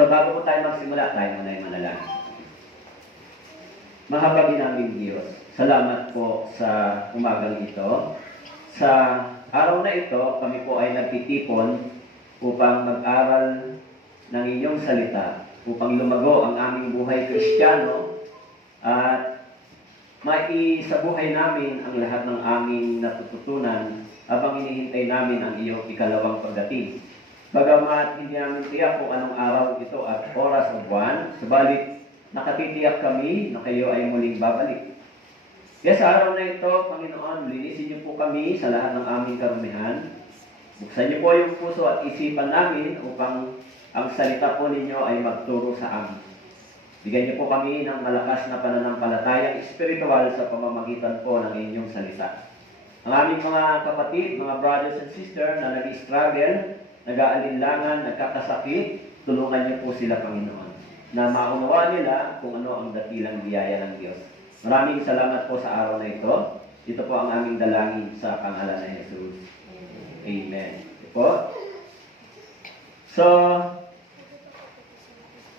So bago po tayo magsimula, tayo muna yung manalangin. Mahabagin namin Diyos, salamat po sa umagang ito. Sa araw na ito, kami po ay nagtitipon upang mag-aral ng inyong salita, upang lumago ang aming buhay Kristiyano at maisabuhay namin ang lahat ng aming natututunan habang inihintay namin ang iyong ikalawang pagdating. Bagamat hindi namin tiyak kung anong araw ito at oras o buwan, subalit nakatitiyak kami na kayo ay muling babalik. Kaya sa araw na ito, Panginoon, linisin niyo po kami sa lahat ng aming karumihan. Buksan niyo po yung puso at isipan namin upang ang salita po ninyo ay magturo sa amin. Bigyan niyo po kami ng malakas na pananampalatayang espiritual sa pamamagitan po ng inyong salita. Ang aming mga kapatid, mga brothers and sisters na nag-struggle, nag-aalinlangan, nagkakasakit, tulungan niyo po sila, Panginoon, na maunawa nila kung ano ang dakilang biyaya ng Diyos. Maraming salamat po sa araw na ito. Ito po ang aming dalangin sa pangalan ng Jesus. Amen. Ito po. So,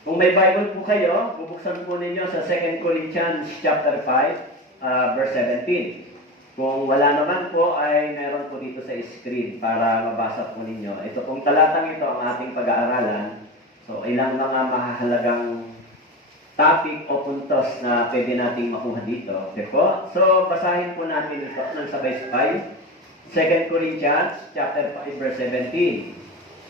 kung may Bible po kayo, bubuksan po ninyo sa 2 Corinthians chapter 5, verse 17. Kung wala naman po, ay meron po dito sa screen para mabasa po ninyo. Ito pong talatang ito ang ating pag-aaralan. So, ilang mga mahalagang topic o puntos na pwede nating makuha dito. Okay po? So, basahin po natin ito ng sabay-sabay. 2 Corinthians chapter 5, verse 17.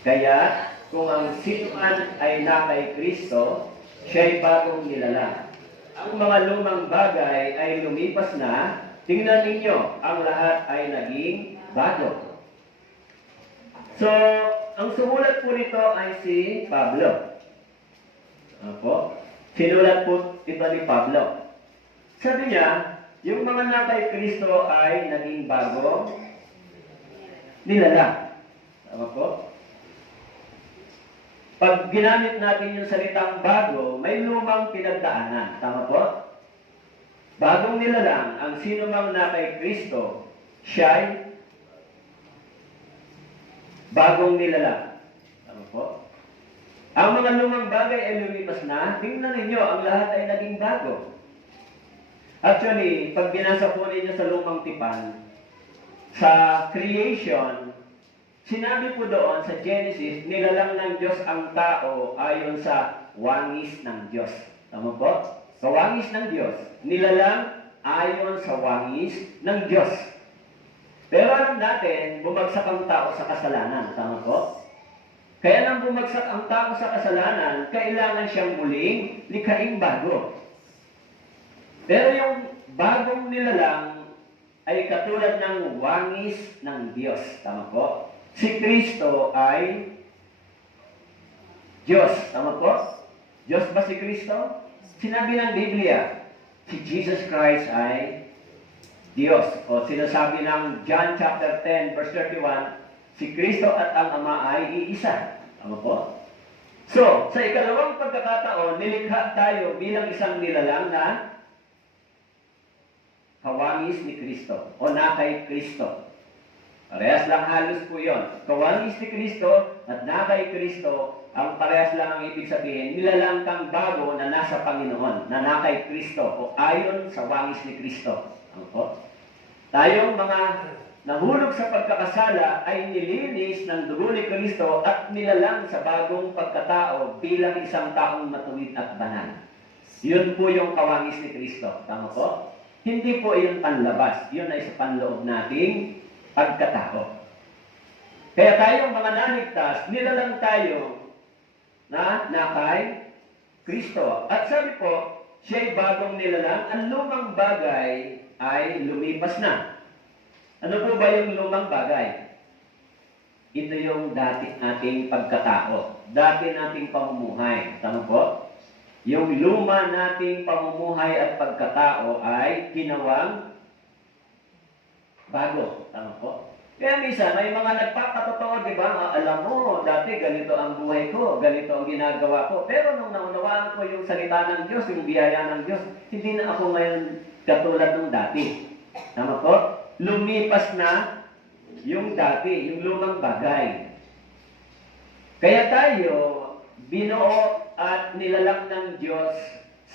Kaya, kung ang sinuman ay na kay Kristo, siya'y bagong nilalang. Ang mga lumang bagay ay lumipas na. Tingnan ninyo, ang lahat ay naging bago. So, ang sumulat po nito ay si Pablo. Opo. Sinulat po ito ni Pablo. Sabi niya, yung mga na kay Kristo ay naging bago nilalang. Tama po? Pag ginamit natin yung salitang bago, may lumang pinagdaanan. Tama po? Bagong nilalang, ang sino mang na kay Kristo, siya'y bagong nilalang. Tama po? Ang mga lumang bagay ay lumipas na, tingnan ninyo, ang lahat ay naging bago. Actually, pag binasa po ninyo sa lumang tipan, sa creation, sinabi po doon sa Genesis, nilalang ng Diyos ang tao ayon sa wangis ng Diyos. Tama po? Sa wangis ng Diyos. Nilalang ayon sa wangis ng Diyos. Pero alam natin, bumagsak ang tao sa kasalanan. Tama po? Kaya nang bumagsak ang tao sa kasalanan, kailangan siyang muling likhaing bago. Pero yung bagong nilalang ay katulad ng wangis ng Diyos. Tama po? Si Kristo ay Diyos. Tama po? Diyos ba si Kristo? Sinabi ng Biblia, si Jesus Christ ay Diyos. O sinasabi ng John chapter 10, verse 31, si Kristo at ang Ama ay iisa. Tama po? So, sa ikalawang pagkakataon, nilikha tayo bilang isang nilalang na kawangis ni Kristo o na kay Kristo. Parehas lang halos po yun. Kawangis ni Kristo at na kay Kristo, ang parehas lang ang ibig sabihin, nilalang kang bago na nasa Panginoon, na na kay Kristo o ayon sa wangis ni Kristo. Ano po? Tayong mga nahulog sa pagkakasala ay nilinis ng dugo ni Kristo at nilalang sa bagong pagkatao bilang isang taong matuwid at banal. Yun po yung kawangis ni Kristo. Tama po? Hindi po yun panlabas. Yun ay sa panloob nating pagkatao. Kaya tayong mga naligtas, nilalang tayo na kay Kristo. At sabi po, siya'y bagong nilalang, ang lumang bagay ay lumipas na. Ano po ba yung lumang bagay? Ito yung dati nating pagkatao, dati nating pamumuhay. Tama po? Yung luma nating pamumuhay at pagkatao ay ginawang bago. Tama po? Kaya minsan, may mga nagpapatotoo, di ba? Alam mo, dati ganito ang buhay ko, ganito ang ginagawa ko. Pero nung naunawaan ko yung salita ng Diyos, yung biyaya ng Diyos, hindi na ako ngayon katulad ng dati. Tama po? Lumipas na yung dati, yung lumang bagay. Kaya tayo, binuo at nilalang ng Diyos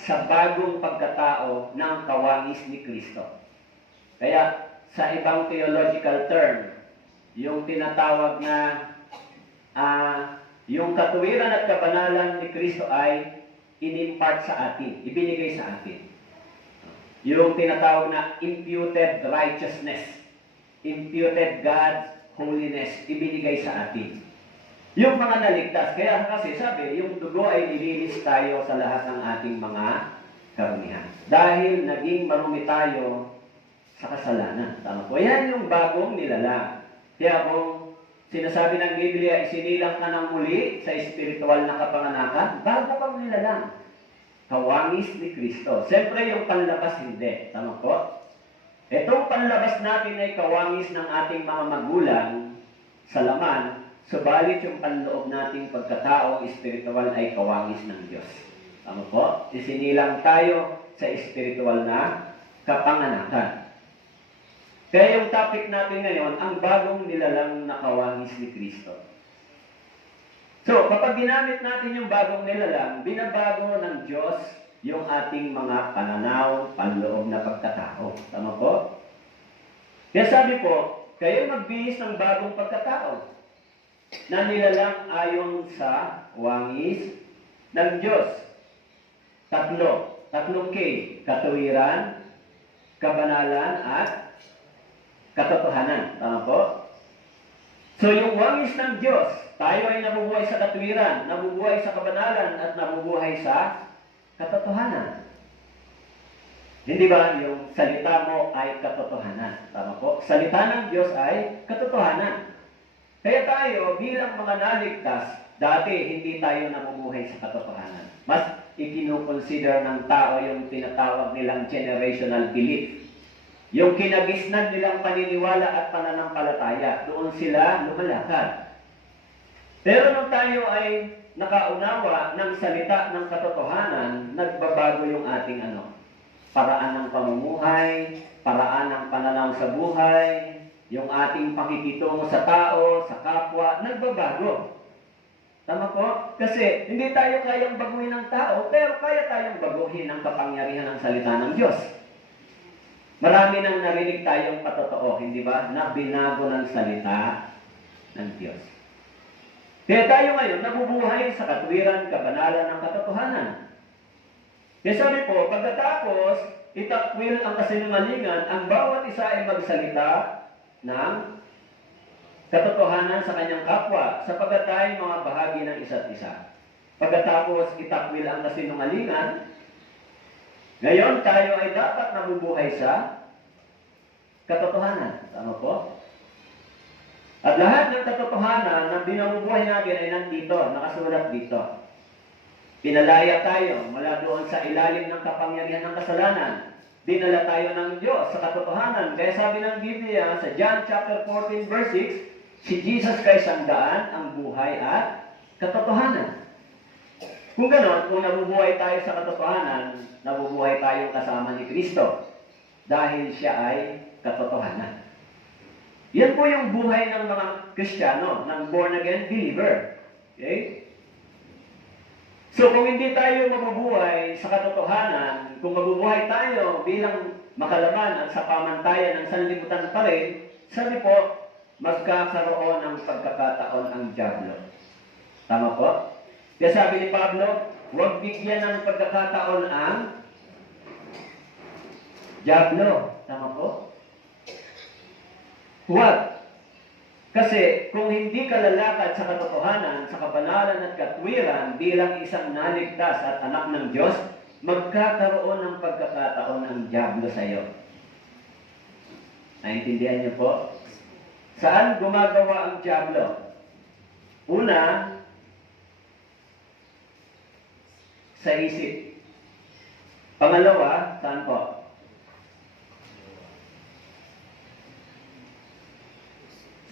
sa bagong pagkatao ng kawangis ni Kristo. Kaya sa ibang theological term, yung tinatawag na yung katuwiran at kabanalan ni Kristo ay inimpart sa atin, ibinigay sa atin. Yung tinatawag na imputed righteousness, imputed God's holiness, ibinigay sa atin. Yung mga naligtas, kaya kasi sabi, yung dugo ay nilinis tayo sa lahat ng ating mga karunihan. Dahil naging marumi tayo sa kasalanan. Tama po. Yan yung bagong nilalang. Kaya kung sinasabi ng Biblia, isinilang ka ng muli sa espiritual na kapanganakan, bago pang nilalang. Kawangis ni Kristo. Siyempre yung panlabas hindi. Tama po? Itong panlabas natin ay kawangis ng ating mga magulang sa laman, subalit yung panloob nating pagkatao espiritual ay kawangis ng Diyos. Tama po? Isinilang tayo sa espiritual na kapanganakan. Kaya yung topic natin ngayon, ang bagong nilalang na kawangis ni Kristo. So, kapag ginamit natin yung bagong nilalang, binabago ng Diyos yung ating mga pananaw, panloob na pagkatao. Tama po? Kaya sabi po, kayo magbihis ng bagong pagkatao na nilalang ayon sa wangis ng Diyos. Tatlong K, katuwiran, kabanalan, at katotohanan. Tama po? So yung wangis ng Diyos, tayo ay nabubuhay sa katuwiran, nabubuhay sa kabanalan, at nabubuhay sa katotohanan. Hindi ba yung salita mo ay katotohanan? Tama po? Salita ng Diyos ay katotohanan. Kaya tayo bilang mga naligtas, dati hindi tayo nabubuhay sa katotohanan. Mas ikinukonsider ng tao yung tinatawag nilang generational belief. Yung kinagisnan nilang paniniwala at pananampalataya, doon sila lumalakad. Pero nung tayo ay nakaunawa ng salita ng katotohanan, nagbabago yung ating paraan ng pamumuhay, paraan ng pananaw sa buhay, yung ating pakikitungo sa tao, sa kapwa, nagbabago. Tama po? Kasi hindi tayo kayang baguhin ng tao, pero kaya tayong baguhin ang kapangyarihan ng salita ng Diyos. Marami nang narinig tayong patotoo, hindi ba? Na binago ng salita ng Diyos. Kaya tayo ngayon nabubuhay sa katuwiran, kabanalan ng katotohanan. Kaya sabi po, pagkatapos itakwil ang kasinungalingan, ang bawat isa ay magsalita ng katotohanan sa kanyang kapwa, sapagkat tayo mga bahagi ng isa't isa. Pagkatapos itakwil ang kasinungalingan, ngayon tayo ay dapat nabubuhay sa katotohanan. Tama po? At lahat ng katotohanan na binabubuhay natin ay nandito, nakasulat dito. Pinalaya tayo mula doon sa ilalim ng kapangyarihan ng kasalanan. Dinala tayo ng Diyos sa katotohanan. Kaya sabi ng Biblia sa John chapter 14 verse 6, si Jesus Christ ang daan, ang buhay at katotohanan. Kung gano'n, kung nabubuhay tayo sa katotohanan, nabubuhay tayo kasama ni Kristo. Dahil siya ay katotohanan. Yan po yung buhay ng mga Kristiyano, ng born-again believer. Okay? So kung hindi tayo mabubuhay sa katotohanan, kung mabubuhay tayo bilang makalaman at sa pamantayan ng sanlibutan pa rin, sabi po, magkakaroon ng pagkakataon ang dyablo. Tama po? Kaya sabi ni Pablo, huwag bigyan ng pagkakataon ang dyablo. Tama po? Huwag. Kasi kung hindi ka lalakad sa katotohanan, sa kabanalan at katwiran bilang isang naligtas at anak ng Diyos, magkakaroon ng pagkakataon ang dyablo sa iyo. Naintindihan niyo po? Saan gumagawa ang dyablo? Una, sa isip. Pangalawa, saan po?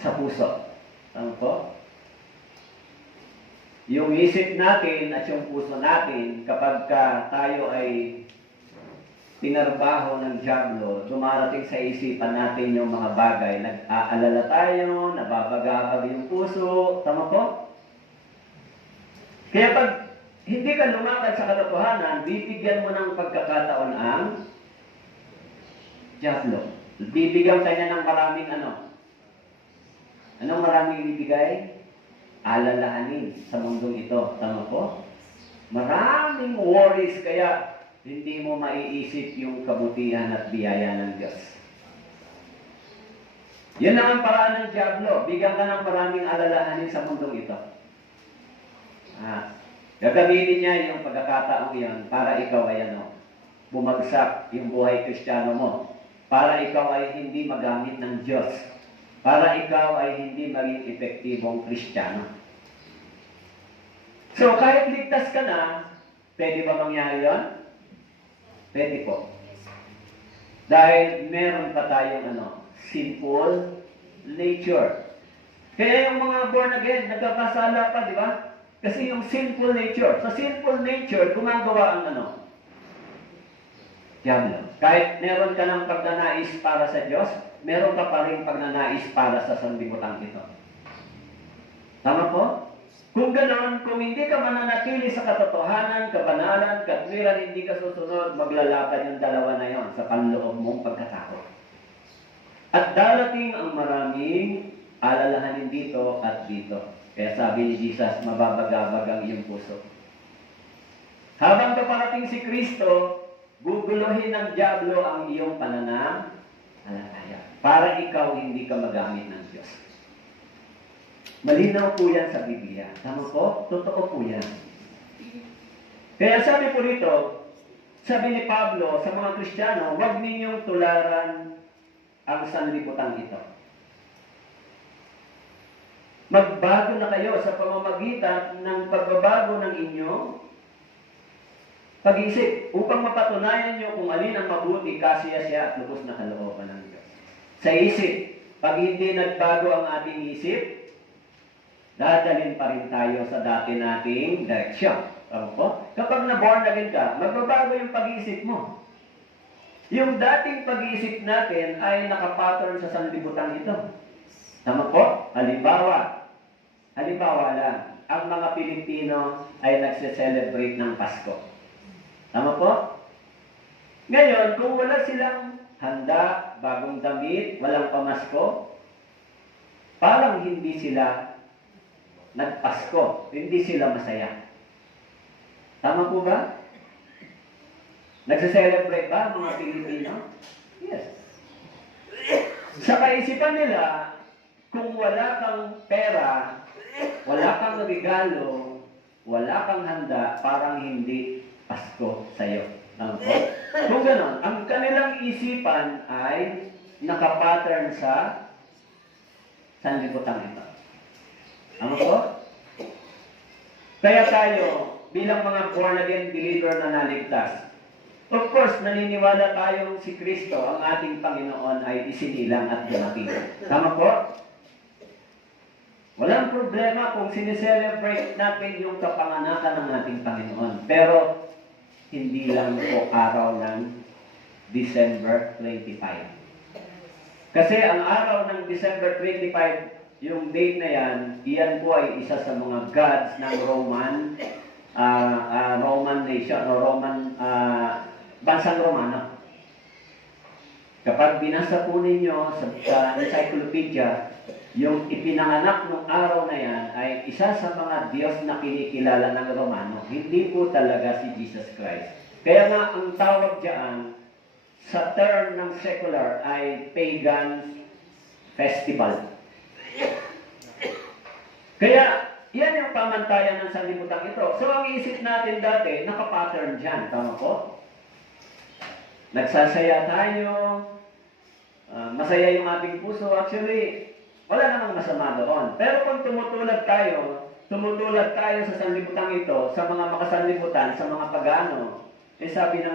Sa puso. Tama po? Yung isip natin at yung puso natin, kapag tayo ay tinarbaho ng dyablo, dumarating sa isipan natin yung mga bagay. Nag-aalala tayo, nababagabag yung puso. Tama po? Kaya pag hindi ka lumakad sa katotohanan, bibigyan mo ng pagkakataon ang diablo. Bibigyan ka niya ng maraming ano. Anong maraming ibibigay? Alalahanin sa mundong ito. Tama po? Maraming worries, kaya hindi mo maiisip yung kabutihan at biyaya ng Diyos. Yan lang ang paraan ng diablo. Bigyan ka ng maraming alalahanin sa mundong ito. Gagamitin niya yung pagkakataong yan para ikaw ay bumagsak yung buhay Kristiyano mo. Para ikaw ay hindi magamit ng Diyos. Para ikaw ay hindi maging epektibong Kristiyano. So, kahit ligtas ka na, pwede ba mangyari yun? Pwede po. Dahil meron pa tayong sinful nature. Kaya yung mga born again, nagkakasala pa, di ba? Kasi yung sinful nature. Sa sinful nature, gumagawa ang diablo. Kahit meron ka ng pagnanais para sa Diyos, meron ka pa rin pagnanais para sa sanlibutan ito. Tama po? Kung ganoon, kung hindi ka mananatili sa katotohanan, kabanalan, katwiran, hindi ka susunod, maglalaban yung dalawa na yon sa panloob mong pagkatakot. At darating ang maraming alalahanin dito at dito. Kaya sabi ni Jesus, mababagabag ang iyong puso. Habang kaparating si Kristo, guguluhin ng diablo ang iyong pananampalataya para ikaw hindi ka magamit ng Diyos. Malinaw po yan sa Biblia. Tama po? Totoo po yan. Kaya sabi po rito, sabi ni Pablo sa mga Kristiyano, huwag ninyong tularan ang sanlibutan ito. Magbago na kayo sa pamamagitan ng pagbabago ng inyong pag-iisip upang mapatunayan nyo kung alin ang mabuti, kasiya-siya at lubos na kalooban ng Diyos. Sa isip, pag hindi nagbago ang ating isip, dadalhin pa rin tayo sa dati nating direksyon. Tama po? Kapag na-born again ka, magbabago yung pag-iisip mo. Yung dating pag-iisip natin ay nakapattern sa sanlibutan ito. Tama po? Halimbawa lang, ang mga Pilipino ay nagse-celebrate ng Pasko. Tama po? Ngayon, kung wala silang handa, bagong damit, walang pamasko, parang hindi sila nagpasko, hindi sila masaya. Tama po ba? Nagse-celebrate ba ang mga Pilipino? Yes. Sa kaisipan nila, kung wala kang pera, wala kang regalo, wala kang handa, parang hindi Pasko sa'yo. Tama po? Kung gano'n, ang kanilang isipan ay nakapattern sa sanlibutan ito. Tama po? Kaya tayo, bilang mga born-again believer na naligtas, of course, naniniwala tayong si Kristo, ang ating Panginoon, ay isinilang at dumating. Tama po? Walang problema kung sineselebrate natin yung kapanganakan ng ating Panginoon. Pero, hindi lang po araw ng December 25. Kasi ang araw ng December 25, yung date na yan, iyan po ay isa sa mga gods ng Roman nation, o bansang Romano. Kapag binasa po ninyo sa encyclopedia, yung ipinanganak ng araw na yan ay isa sa mga Diyos na kinikilala ng Romano. Hindi po talaga si Jesus Christ. Kaya nga ang tawag diyan sa term ng secular ay pagan festival. Kaya yan yung pamantayan ng sanlibutan ito. So ang isip natin dati, nakapattern dyan. Tama po? Nagsasaya tayo, masaya yung ating puso. Actually, wala namang masama doon. Pero kung tumutulad tayo sa sanlibutan ito, sa mga makasanlibutan, sa mga pagano, sabi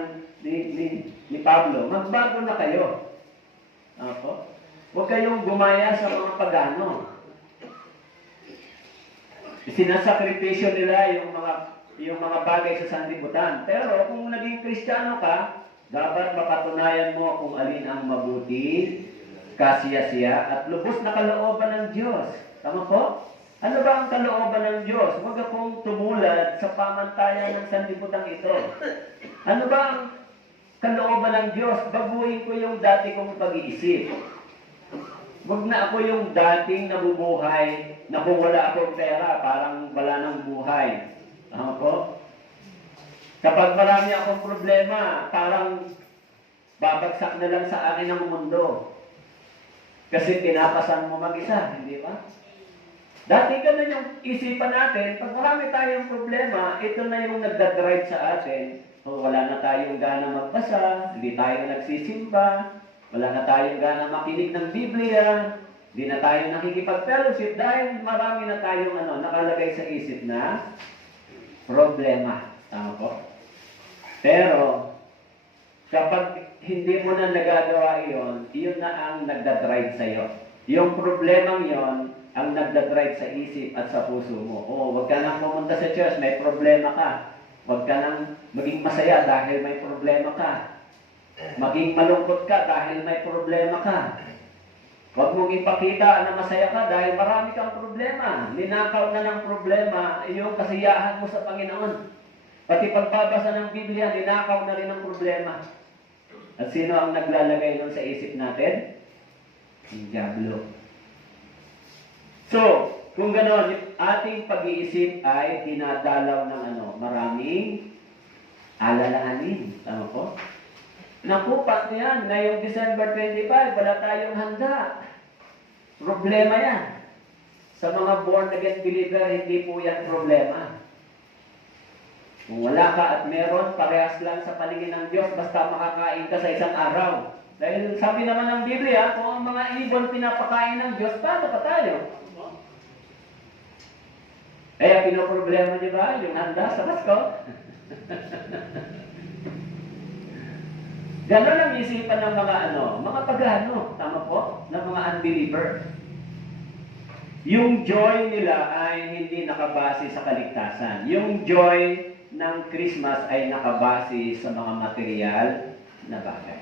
ni Pablo, magbago na kayo. Ako? Huwag kayong gumaya sa mga pagano. Sinasakripisyo nila yung mga bagay sa sanlibutan. Pero kung naging Kristiyano ka, dapat mapatunayan mo kung alin ang mabuti, kasiya-siya, at lubos na kalooban ng Diyos. Tama po? Ano ba ang kalooban ng Diyos? Huwag akong tumulad sa pamantayan ng sanlibutan ito. Ano ba ang kalooban ng Diyos? Baguhin ko yung dati kong pag-iisip. Huwag na ako yung dating nabubuhay na kung wala akong pera, parang wala nang buhay. Tama po? Kapag marami akong problema, parang babagsak na lang sa akin ang mundo. Kasi pinapasan mo mag-isa, hindi ba? Dati ganun yung isipan natin, pag marami tayong problema, ito na yung nagdadrive sa atin. O wala na tayong gana magbasa, hindi tayo nagsisimba, wala na tayong gana makinig ng Biblia, hindi na tayo nakikipag-fellowship dahil marami na tayong nakalagay sa isip na problema. Tama po? Pero, kapag hindi mo na nagagawa iyon, iyon na ang nagdadrive sa'yo. Yung problemang yon ang nagdadrive sa isip at sa puso mo. O, huwag ka nang pumunta sa church, may problema ka. Huwag ka nang maging masaya dahil may problema ka. Maging malungkot ka dahil may problema ka. Huwag mong ipakita na masaya ka dahil marami kang problema. Ninakaw na ng problema yung kasiyahan mo sa Panginoon. Pati pagbabasa ng Biblia, ninakaw na rin ang problema. At sino ang naglalagay nun sa isip natin? Ang diablo. So, kung gano'n, ating pag-iisip ay dinadalaw ng maraming alalahanin. Tama po? Naku, pat yan. Ngayong December 25, wala tayong handa. Problema yan. Sa mga born-again believer, hindi po yan problema. Kung wala ka at meron, parehas lang sa paningin ng Diyos, basta makakain ka sa isang araw. Dahil sabi naman ng Biblia, kung ang mga ibon pinapakain ng Diyos, paano pa tayo? Kaya pinoproblema niyo ba yung handa sa Pasko? Ganon ang isipan ng mga pagano, tama po, ng mga unbeliever. Yung joy nila ay hindi nakabase sa kaligtasan. Yung joy ng Christmas ay nakabase sa mga material na bagay.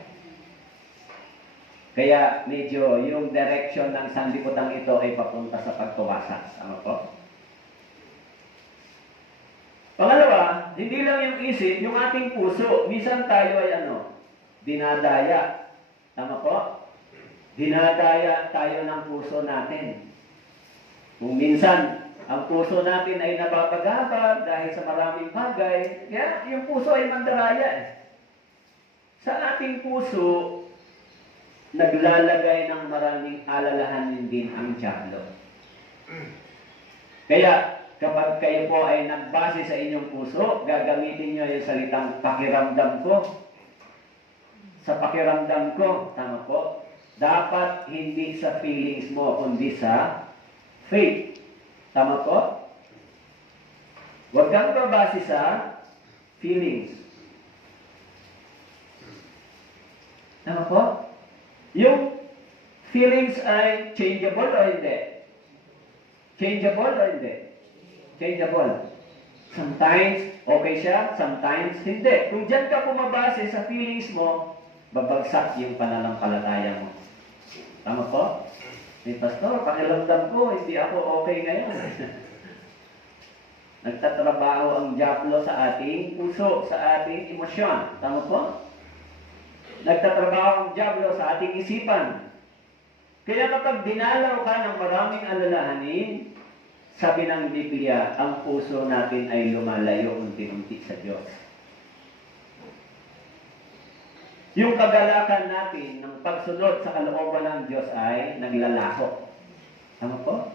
Kaya medyo yung direction ng sanlibutan ito ay papunta sa pagkawasak. Tama po? Pangalawa, hindi lang yung isip, yung ating puso. Minsan tayo ay dinadaya. Tama po? Dinadaya tayo ng puso natin. Kung minsan, ang puso natin ay nababagabag dahil sa maraming bagay, kaya yung puso ay mandaraya. Sa ating puso, naglalagay ng maraming alalahanin din ang diablo. Kaya, kapag kayo po ay nagbase sa inyong puso, gagamitin nyo yung salitang pakiramdam ko. Sa pakiramdam ko, tama po, dapat hindi sa feelings mo, kundi sa faith. Tama po? Huwag kang babase sa feelings. Tama po? Yung feelings ay changeable o hindi? Changeable o hindi? Changeable. Sometimes, okay siya. Sometimes, hindi. Kung dyan ka pumabase sa feelings mo, babagsak yung pananampalataya mo. Tama po? Pastor, pakiramdam ko, hindi ako okay ngayon. Nagtatrabaho ang diablo sa ating puso, sa ating emosyon. Tama po? Nagtatrabaho ang diablo sa ating isipan. Kaya kapag dinalaw ka ng maraming alalahanin, sabi ng Biblia, ang puso natin ay lumalayo unti-unti sa Diyos. Yung kagalakan natin ng pagsunod sa kalooban ng Diyos ay naglalaho. Tama po?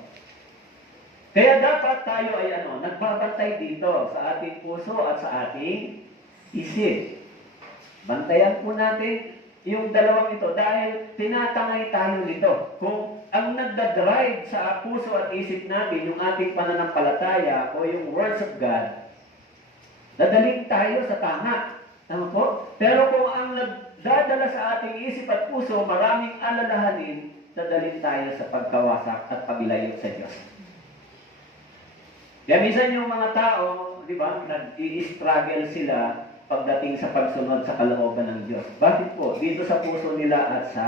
Kaya dapat tayo ay nagbabantay dito sa ating puso at sa ating isip. Bantayan po natin yung dalawang ito dahil tinatangay tayo nito. Kung ang nagdadrive sa puso at isip natin yung ating pananampalataya o yung words of God, dadaling tayo sa tama. Tama po? Pero kung ang nagdadala sa ating isip at puso, maraming alalahanin, dadaling tayo sa pagkawasak at paglayo sa Diyos. Kaya minsan yung mga tao, di ba, nag-i-struggle sila pagdating sa pagsunod sa kalooban ng Diyos. Bakit po? Dito sa puso nila at sa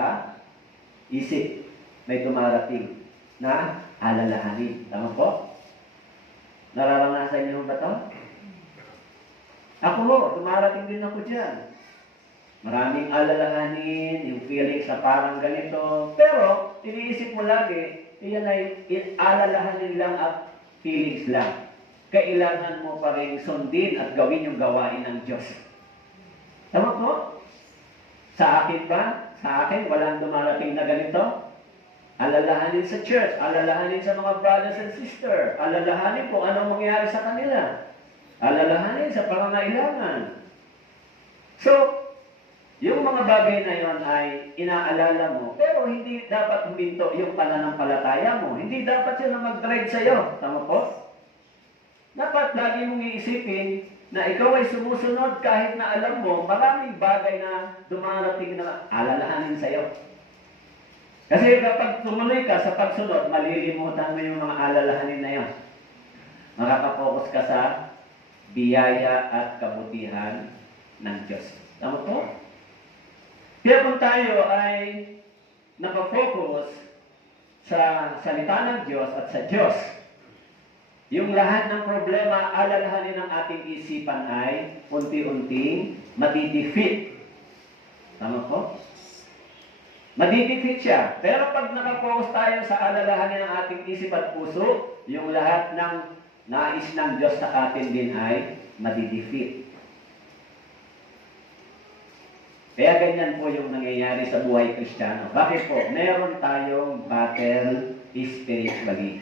isip may dumarating na alalahanin. Tama po? Nararanasan niyo ba ito? Ako ho, dumarating din ako dyan. Maraming alalahanin, yung feelings na parang ganito. Pero, iniisip mo lagi, iyan ay alalahanin lang at feelings lang. Kailangan mo pa rin sundin at gawin yung gawain ng Diyos. Tama po? Sa akin ba? Sa akin, walang dumarating na ganito. Alalahanin sa church, alalahanin sa mga brothers and sisters, alalahanin kung anong mangyari sa kanila, alalahanin sa pangangailangan. So, yung mga bagay na yon ay inaalala mo, pero hindi dapat huminto yung pananampalataya mo. Hindi dapat yun na mag-drive sa'yo. Tama po? Dapat lagi mong iisipin na ikaw ay sumusunod kahit na alam mo maraming bagay na dumarating na alalahanin sa'yo. Kasi kapag tumuloy ka sa pagsunod, malilimutan mo yung mga alalahanin na yon. Makakapokus ka sa biyaya at kabutihan ng Diyos. Tama po? Kaya kung tayo ay nakafocus sa salita ng Diyos at sa Diyos, yung lahat ng problema, alalahanin ng ating isipan ay unti-unting madidefeat. Tama po? Madidefeat siya. Pero pag nakapokus tayo sa alalahanin ng ating isip at puso, yung lahat ng nais ng Diyos sa atin din ay madidefeat. Kaya ganyan po yung nangyayari sa buhay Kristiyano. Bakit po? Meron tayong battle spiritually.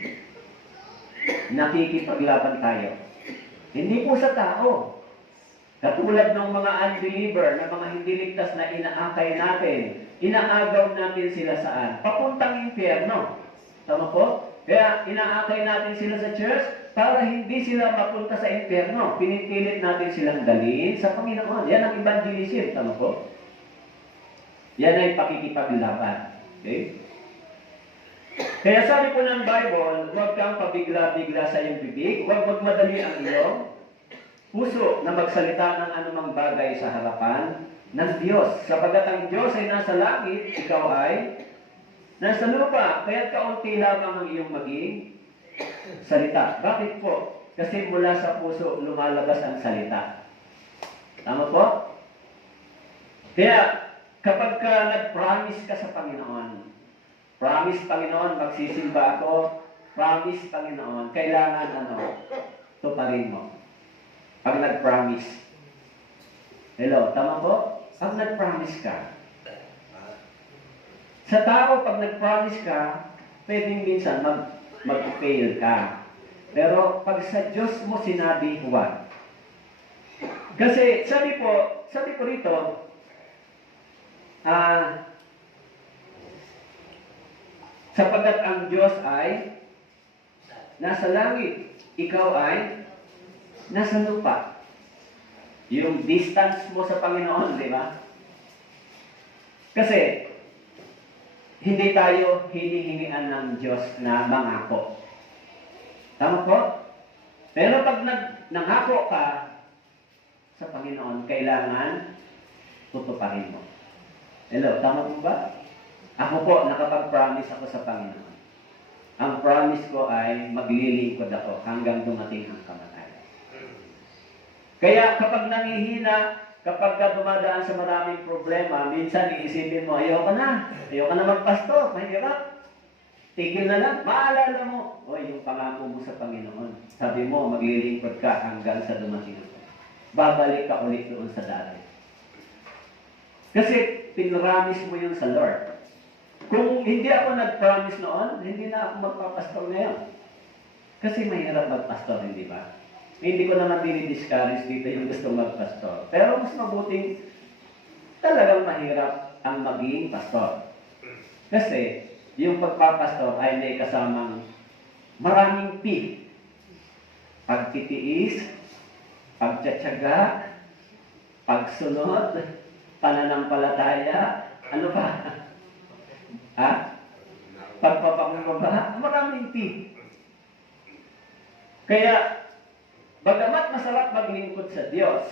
Nakikipaglaban tayo. Hindi po sa tao. Katulad ng mga unbeliever, na mga hindi ligtas na inaakay natin, inaagaw natin sila saan? Papuntang impyerno. Tama po? Kaya inaakay natin sila sa church para hindi sila mapunta sa impyerno. Pinipilit natin silang dalhin sa Panginoon. Yan ang evangelism. Tama po? Yan ay pakikipaglaban. Okay? Kaya sabi po ng Bible, huwag kang pabigla-bigla sa iyong bibig, huwag magmadali ang iyong puso na magsalita ng anumang bagay sa harapan ng Diyos. Sapagat ang Diyos ay nasa langit, ikaw ay nasa lupa. Kaya't kaunti lamang ang iyong maging salita. Bakit po? Kasi mula sa puso lumalabas ang salita. Tama po? Kaya kapag ka nag-promise ka sa Panginoon, promise Panginoon, magsisimba ako, promise Panginoon, kailangan tuparin mo. Pag nag-promise. Hello, tama po? Pag nag-promise ka. Sa tao, pag nag-promise ka, pwedeng minsan mag-fail ka. Pero pag sa Diyos mo sinabi, huwag. Kasi sabi ko rito, sapagkat ang Diyos ay nasa langit, ikaw ay nasa lupa. Yung distance mo sa Panginoon, di ba? Kasi, hindi tayo hinihingian ng Diyos na mangako. Tama po? Pero pag nangako ka sa Panginoon, kailangan tutuparin mo. Hello, tama po ba? Ako po, nakapag-promise ako sa Panginoon. Ang promise ko ay maglilingkod ako hanggang dumating ang kamatayan. Kaya kapag nangihina, kapag ka dumadaan sa maraming problema, minsan iisipin mo, ayoko na magpastor, mahirap. Tigil na lang, maalala mo, yung pangako mo sa Panginoon. Sabi mo, maglilingkod ka hanggang sa dumating ako. Babalik ka ulit doon sa dati. Kasi pinramis mo yun sa Lord. Kung hindi ako nag-promise noon, hindi na ako magpapastor ngayon. Kasi mahirap magpastor, hindi ba? Hindi ko naman dinidiscourage dito yung gusto magpastor. Pero mas mabuting talagang mahirap ang maging pastor. Kasi yung pagpapastor ay may kasamang maraming P. Pagtitiis, pagtsatsaga, pagsunod, pananampalataya, ano pa? Pagpapakumbaba, maraming P. Kaya, bagamat masarap maglingkod sa Diyos,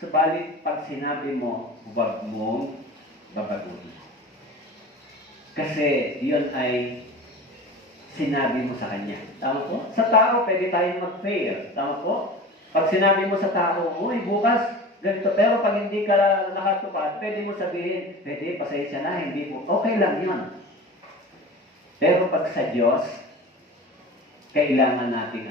subalit pag sinabi mo, huwag mong babaguhin. Kasi yun ay sinabi mo sa kanya. Tama po? Sa tao, pwede tayong mag-fail. Tama po? Pag sinabi mo sa tao, uy, bukas, ganito. Pero pag hindi ka nakatupad, pwede mo sabihin, pwede, pasensya na, hindi mo. Okay lang yun. Pero pag sa Diyos, kailangan nating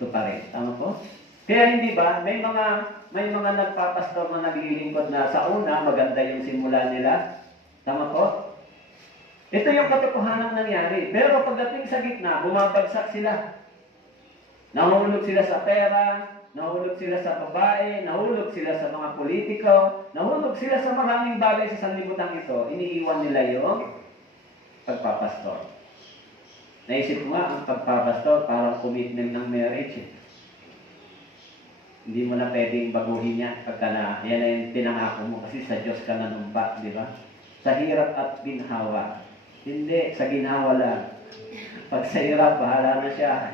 tuparin. Tama po? Kaya hindi ba, may mga nagpapastor na naglilingkod na sa una, maganda yung simula nila. Tama po? Ito yung katotohanan nangyari. Pero pagdating sa gitna, bumabagsak sila. Nahulog sila sa pera, nahulog sila sa babae, nahulog sila sa mga politiko, nahulog sila sa maraming bagay sa sanlibutan ito. Iniiwan nila yung pagpapastor. Naisip ko nga, ang pagpapastor parang commitment ng marriage. Hindi mo na pwedeng baguhin yan pagka yan na yung pinangako mo kasi sa Diyos ka nanumpa, di ba? Sa hirap at ginhawa. Hindi, sa ginhawa lang. Pag sa hirap, bahala na siya.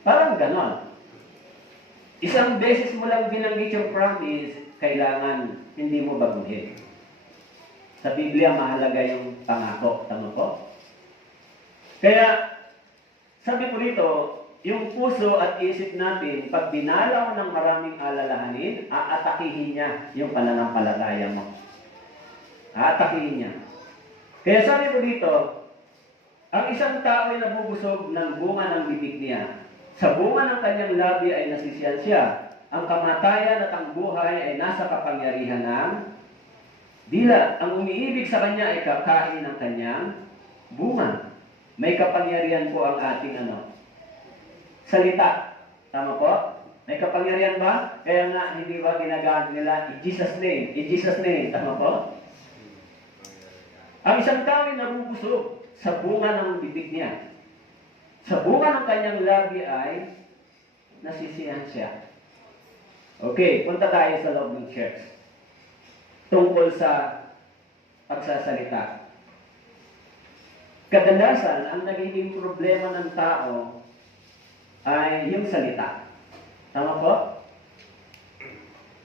Parang ganon. Isang beses mo lang binanggit yung promise, kailangan hindi mo baguhin. Sa Biblia, mahalaga yung pangako. Tama po? Kaya, sabi ko rito, yung puso at isip natin, pag binalaw ng maraming alalahanin, aatakihin niya yung pananampalataya mo. Aatakihin niya. Kaya sabi ko dito, ang isang tao ay nabubusog ng bunga ng bibig niya. Sa bunga ng kanyang labi ay nasisiyan siya. Ang kamatayan at ang buhay ay nasa kapangyarihan ng dila. Ang umiibig sa kanya ay kakain ng kanyang bunga. May kapangyarihan po ang ating salita. Tama po? May kapangyarihan ba? Kaya nga, hindi ba ginagamit nila in Jesus' name? In Jesus' name. Tama po? Ang isang tao ay nabubusog sa bunga ng bibig niya. Sa bunga ng kanyang labi ay nasisiyahan siya. Okay, punta tayo sa loob ng church. Tungkol sa pagsasalita. Kadalasan, ang nagiging problema ng tao ay yung salita. Tama po?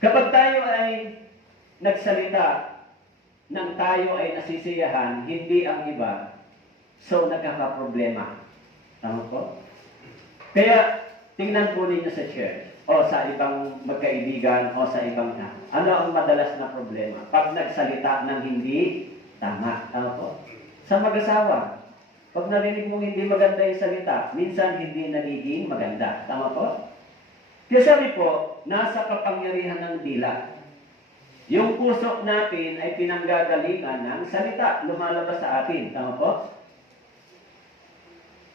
Kapag tayo ay nagsalita, nang tayo ay nasisiyahan, hindi ang iba, so nagkakaproblema. Tama po? Kaya, tingnan po ninyo sa church, o sa ibang magkaibigan, o sa ibang ano ang madalas na problema? Pag nagsalita ng hindi tama. Tama po? Sa mag-asawa, pag narinig mong hindi maganda yung salita, minsan hindi nagiging maganda. Tama po? Kaya sabi po, nasa kapangyarihan ng dila. Yung puso natin ay pinanggagalingan ng salita, lumalabas sa atin. Tama po?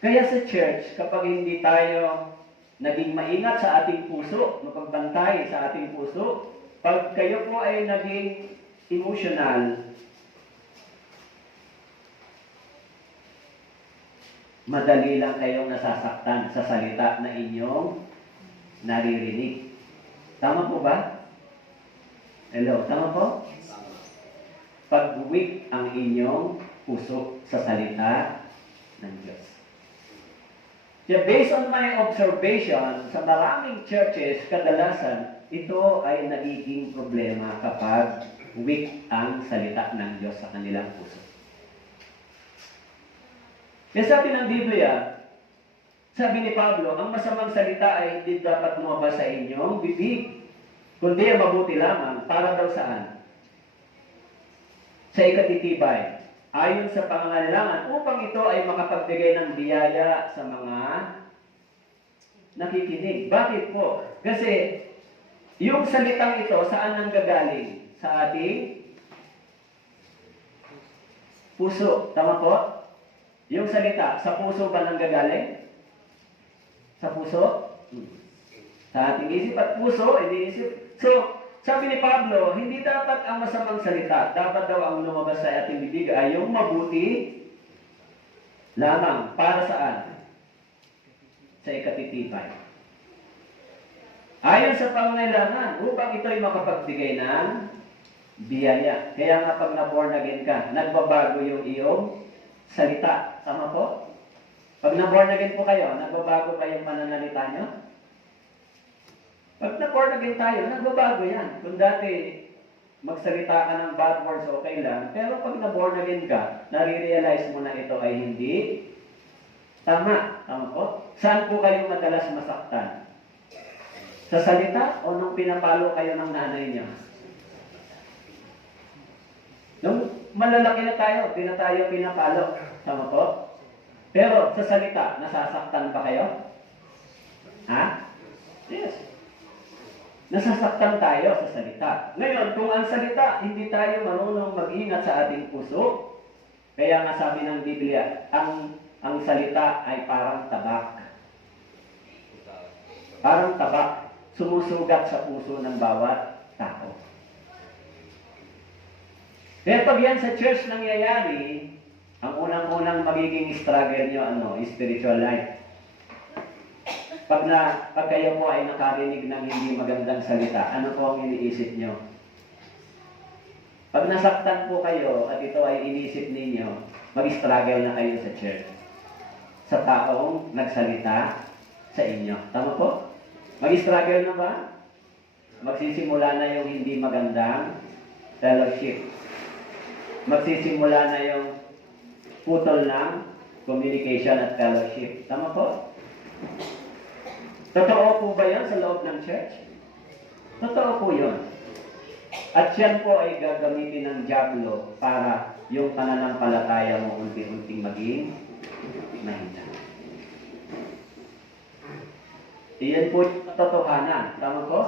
Kaya sa church, kapag hindi tayo naging maingat sa ating puso, mapagbantay sa ating puso, pag kayo po ay naging emotional, madali lang kayong nasasaktan sa salita na inyong naririnig. Tama po ba? Hello, tama po? Pag weak ang inyong puso sa salita ng Diyos. Kaya based on my observation, sa maraming churches, kadalasan, ito ay nagiging problema kapag weak ang salita ng Diyos sa kanilang puso. Kaya sabi ng Biblia, sabi ni Pablo, ang masamang salita ay hindi dapat lumabas sa inyong bibig, kundi ang mabuti lamang para daw saan? Sa ikatitibay, ayon sa pangangailangan, upang ito ay makapagbigay ng biyaya sa mga nakikinig. Bakit po? Kasi yung salitang ito, saan nanggagaling? Sa ating puso. Tama po? Yung salita, sa puso ba nanggagaling? Sa puso? Sa ating isip at puso, iniisip. So, sabi ni Pablo, hindi dapat ang masamang salita. Dapat daw ang lumabas sa ating bibig ay yung mabuti lamang. Para saan? Sa ikatitibay. Ayon sa pangangailangan, upang ito ay makapagbigay ng biyaya. Kaya nga pag na-born again ka, nagbabago yung iyong salita. Tama po? Pag na-born again po kayo, nagbabago ba yung pananalita nyo? Pag na-born again tayo, nagbabago yan. Kung dati, magsalita ka ng bad words, okay lang. Pero pag na-born again ka, nare-realize mo na ito ay hindi tama. Tama po? Saan po kayo madalas masaktan? Sa salita o nung pinapalo kayo ng nanay niya? Nung malalaki na tayo, di na tayo pinapalo. Tama po? Pero sa salita, nasasaktan ba kayo? Ha? Yes. Nasasaktan tayo sa salita. Ngayon, kung ang salita, hindi tayo marunong mag-ingat sa ating puso, kaya nga sabi ng Biblia, ang salita ay parang tabak. Parang tabak. Sumusugat sa puso ng bawat tao. Kaya pag yan sa church nangyayari, ang unang-unang magiging struggle nyo, spiritual life. Pag kayo po ay nakarinig ng hindi magandang salita, ano po ang iniisip nyo? Pag nasaktan po kayo at ito ay inisip ninyo, mag-struggle na kayo sa church. Sa taong nagsalita sa inyo. Tama po? Mag-struggle na ba? Magsisimula na yung hindi magandang fellowship. Magsisimula na yung putol ng communication at fellowship. Tama po? Totoo po ba yan sa loob ng church? Totoo po yun. At yan po ay gagamitin ng diablo para yung pananampalataya mo unti-unting maging mahina. Iyan po yung katotohanan. Tama po?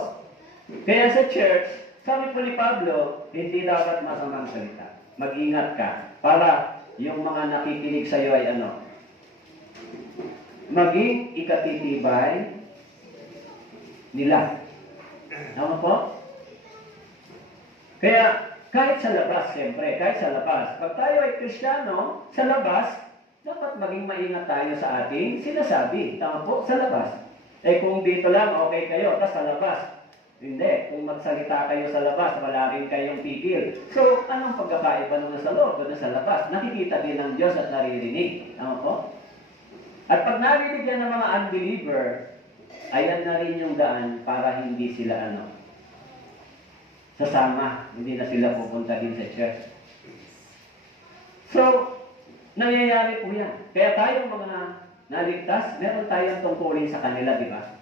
Kaya sa church, sabi po ni Pablo, hindi dapat masamang salita. Mag-ingat ka para yung mga nakikinig sa iyo ay maging ikatitibay nila. Tama po? Kaya kahit sa labas, siyempre, kahit sa labas, pag tayo ay Kristiyano, sa labas, dapat maging maingat tayo sa ating sinasabi. Tama po? Sa labas. Kung dito lang, okay kayo, tapos sa labas. Hindi. Kung magsalita kayo sa labas, wala rin kayong pigil. So, anong pagkakaiba nung nasa loob o nasa labas? Nakikita din ng Diyos at naririnig. Tama po? At pag narinig yan ng mga unbeliever, ayan na rin yung daan para hindi sila sasama. Hindi na sila pupunta din sa church. So, nangyayari po yan. Kaya tayong mga naligtas, meron tayong tungkulin sa kanila, di ba?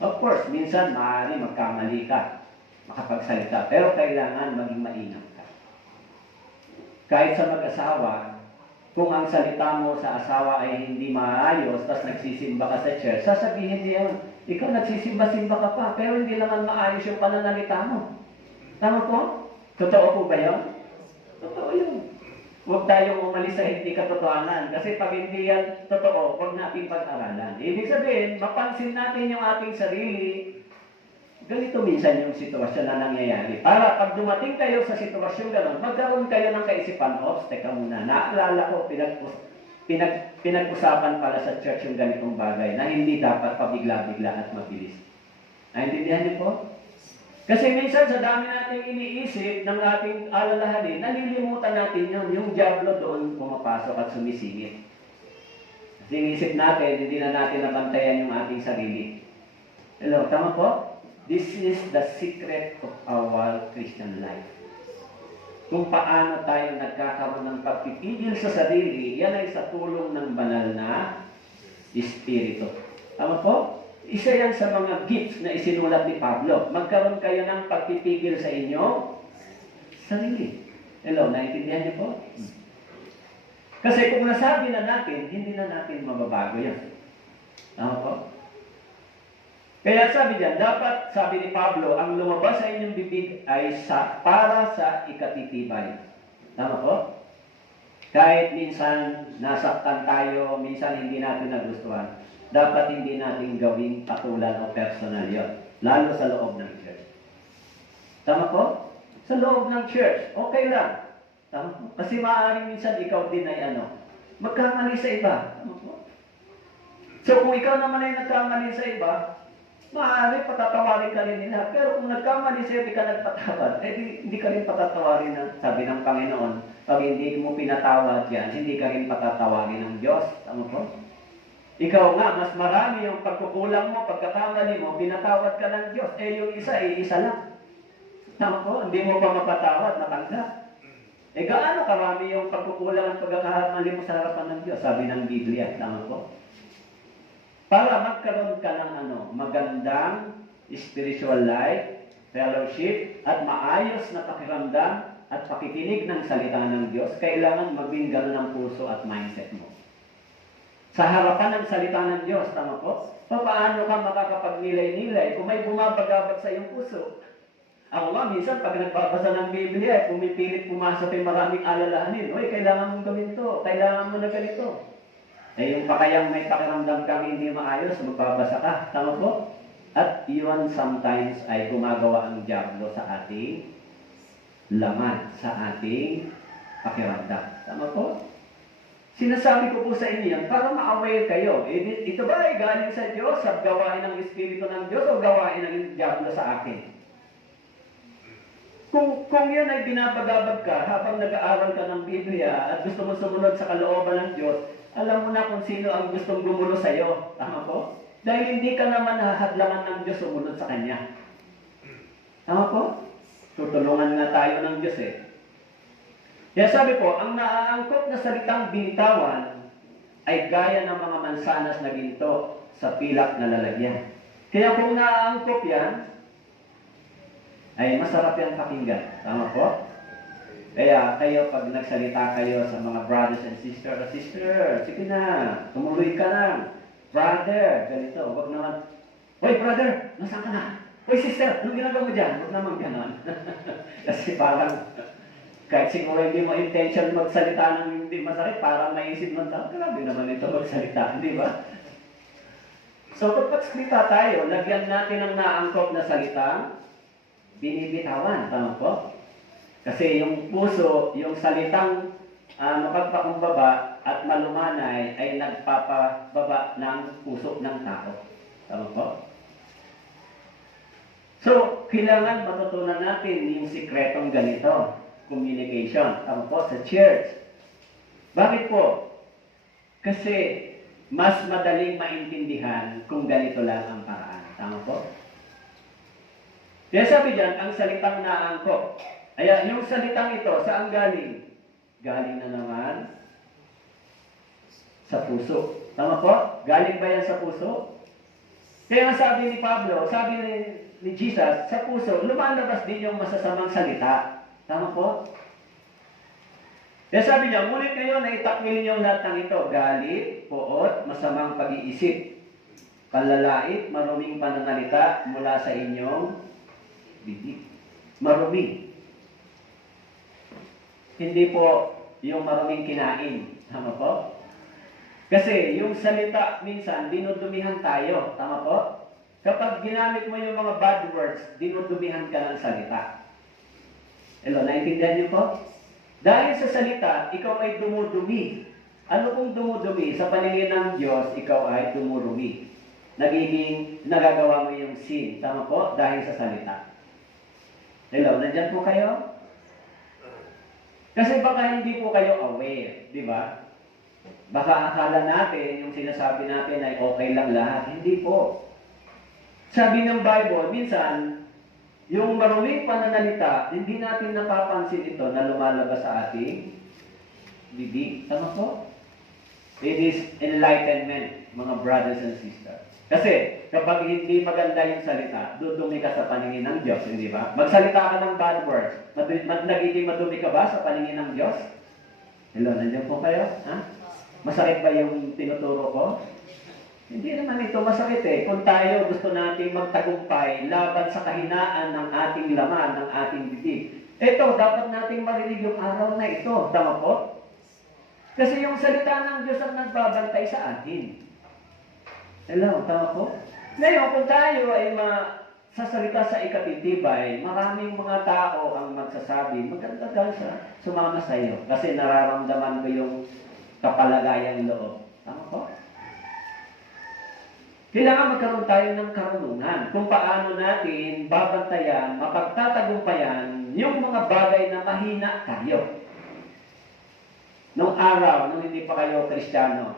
Of course, minsan maaari magkamali ka, makapagsalita, pero kailangan maging maingat ka. Kahit sa mag-asawa, kung ang salita mo sa asawa ay hindi maayos, tapos nagsisimba ka sa church, sasabihin niya, ikaw nagsisimba-simba ka pa, pero hindi naman maayos yung pananalita mo. Tama po? Totoo po ba yun? Totoo yun. Huwag tayong umalis sa hindi katotohanan. Kasi pag hindi yan totoo, huwag natin pag-aralan. Ibig sabihin, mapansin natin yung ating sarili. Ganito minsan yung sitwasyon na nangyayari. Para pag dumating kayo sa sitwasyon gano'n, magkaroon kayo ng kaisipan, teka muna, naalala ko, pinag-usapan pala sa church yung ganitong bagay na hindi dapat pabigla-bigla at mabilis. Naintindihan niyo po? Kasi minsan sa dami nating iniisip ng ating alalahanin, nalilimutan natin yun. Yung diablo doon pumapasok at sumisingit. Kasi iniisip natin, hindi na natin nabantayan yung ating sarili. Hello, tama po? This is the secret of our Christian life. Kung paano tayo nagkakaroon ng pagpipigil sa sarili, yan ay sa tulong ng banal na Espiritu. Tama po? Isa yan sa mga gifts na isinulat ni Pablo. Magkaroon kayo ng pagpipigil sa inyo sarili. Hello, naintindihan niyo po? Kasi kung nasabi na natin, hindi na natin mababago yan. Tama po? Kaya sabi diyan, dapat, sabi ni Pablo, ang lumabas sa inyong bibig ay para sa ikatitibay. Tama po? Kahit minsan nasaktan tayo, minsan hindi natin nagustuhan, dapat hindi natin gawing patulan o personal yun. Lalo sa loob ng church. Tama po? Sa loob ng church, okay lang. Tama po? Kasi maaaring minsan ikaw din ay magkamali sa iba. Tama po? So kung ikaw naman ay nagkamali sa iba, maaari patatawarin ka rin nila. Pero kung nagkamali sa iyo, di ka nagpatawad, hindi ka rin patatawarin ng sabi ng Panginoon. Pag hindi mo pinatawad yan, hindi ka rin patatawarin ng Diyos. Tama po? Ikaw nga, mas marami yung pagkukulang mo, pagkakamali mo, pinatawad ka ng Diyos. Yung isa lang. Tama po, hindi mo pa mapatawad, matanggap. Eh gaano karami yung pagkukulang at pagkakamali mo sa harapan ng Diyos, sabi ng Biblia, tama po? Para magkaroon ka ng magandang spiritual life, fellowship, at maayos na pakiramdam at pakikinig ng salita ng Diyos, kailangan maging gano'n ang puso at mindset mo. Sa harapan ng salita ng Diyos, tama po? Paano ka makakapagnilay-nilay kung may bumabagabag sa iyong puso? Ako nga, minsan pag nagbabasa ng Biblia, pumipilit pumasok yung maraming alalahanin. Uy, kailangan mong gawin to, kailangan mo na ganito. Eh yung pakayang may pakiramdam kang hindi maayos, magbabasa ka, tama po? At yun sometimes ay gumagawa ang diablo sa ating laman, sa ating pakiramdam. Tama po? Sinasabi ko po sa inyo yan para ma-aware kayo. Ito ba ay galing sa Diyos, sa gawain ng Espiritu ng Diyos o gawain ng diablo sa akin? Kung yan ay binabagabag ka habang nag-aaral ka ng Biblia at gusto mo sumunod sa kalooban ng Diyos, alam mo na kung sino ang gustong gumulo sa iyo. Tama po? Dahil hindi ka naman hahadlangan ng Diyos sumunod sa Kanya. Tama po? Tutulungan nga tayo ng Diyos eh. Kaya sabi po, ang naaangkop na salitang binitawan ay gaya ng mga mansanas na ginto sa pilak na lalagyan. Kaya kung naaangkop yan, ay masarap yung pakinggan. Tama po? Kaya kayo, pag nagsalita kayo sa mga brothers and sisters, sister, sige na, tumuloy ka na. Brother, ganito, wag naman, "Hoy brother, nasaan ka na? Hoy sister, anong ginagawa mo dyan?" Wag naman ganon. Kasi parang, kahit siguro hindi mo intention magsalita ng hindi masakit, parang naisip mo, grabe naman ito magsalita, hindi ba? So, kung pagsalita tayo, lagyan natin ng naangkop na salita, binibitawan, tama po? Kasi yung puso, yung salitang mapagpakumbaba at malumanay ay nagpapababa ng puso ng tao. Tama po? So, kailangan matutunan natin yung sikretong ganito, communication. Tama po, sa church. Bakit po? Kasi mas madaling maintindihan kung ganito lang ang paraan. Tama po? Kaya sabi dyan, ang salitang naangkop. Ayan, yung salitang ito, saan galing? Galing na naman sa puso. Tama po? Galing ba yan sa puso? Kaya sabi ni Pablo, sabi ni Jesus, sa puso, lumalabas din yung masasamang salita. Tama po? Kaya sabi niya, ngunit kayo na itakwil niyo lahat ng ito, galit, puot, masamang pag-iisip, panlalait, maruming pananalita mula sa inyong bibig. Marumi. Hindi po yung maruming kinain. Tama po? Kasi yung salita, minsan, dinudumihan tayo. Tama po? Kapag ginamit mo yung mga bad words, dinudumihan ka ng salita. Hello, naintindihan niyo po? Dahil sa salita, ikaw ay dumudumi. Ano kung dumudumi? Sa paningin ng Diyos, ikaw ay dumurumi. Nagagawa mo yung sin. Tama po? Dahil sa salita. Hello, nandyan po kayo? Kasi baka hindi po kayo aware, di ba? Baka akala natin, yung sinasabi natin ay okay lang lahat. Hindi po. Sabi ng Bible, minsan, yung maruming pananalita, hindi natin napapansin ito na lumalabas sa ating bibig. Tama po? It is enlightenment, mga brothers and sisters. Kasi, kapag hindi maganda yung salita, dudumi ka sa paningin ng Diyos, hindi ba? Magsalita ka ng bad words, nagiging madumi ka ba sa paningin ng Diyos? Hello, nandiyan po kayo? Ha? Masakit ba yung tinuturo ko? Hindi naman ito masakit eh. Kung tayo gusto nating magtagumpay laban sa kahinaan ng ating laman, ng ating bibig, ito, dapat nating marinig yung araw na ito. Tama po? Kasi yung salita ng Diyos ang nagbabantay sa atin. Hello, tama po? Ngayon, kung tayo ay sasalita sa ikatitibay, maraming mga tao ang magsasabi, maganda ka sa sumama sa iyo. Kasi nararamdaman mo yung kapalagayang loob. Tama po? Kailangan magkaroon tayo ng karunungan kung paano natin babantayan, mapagtatagumpayan yung mga bagay na mahina tayo. Nung araw, nung hindi pa kayo Kristiyano,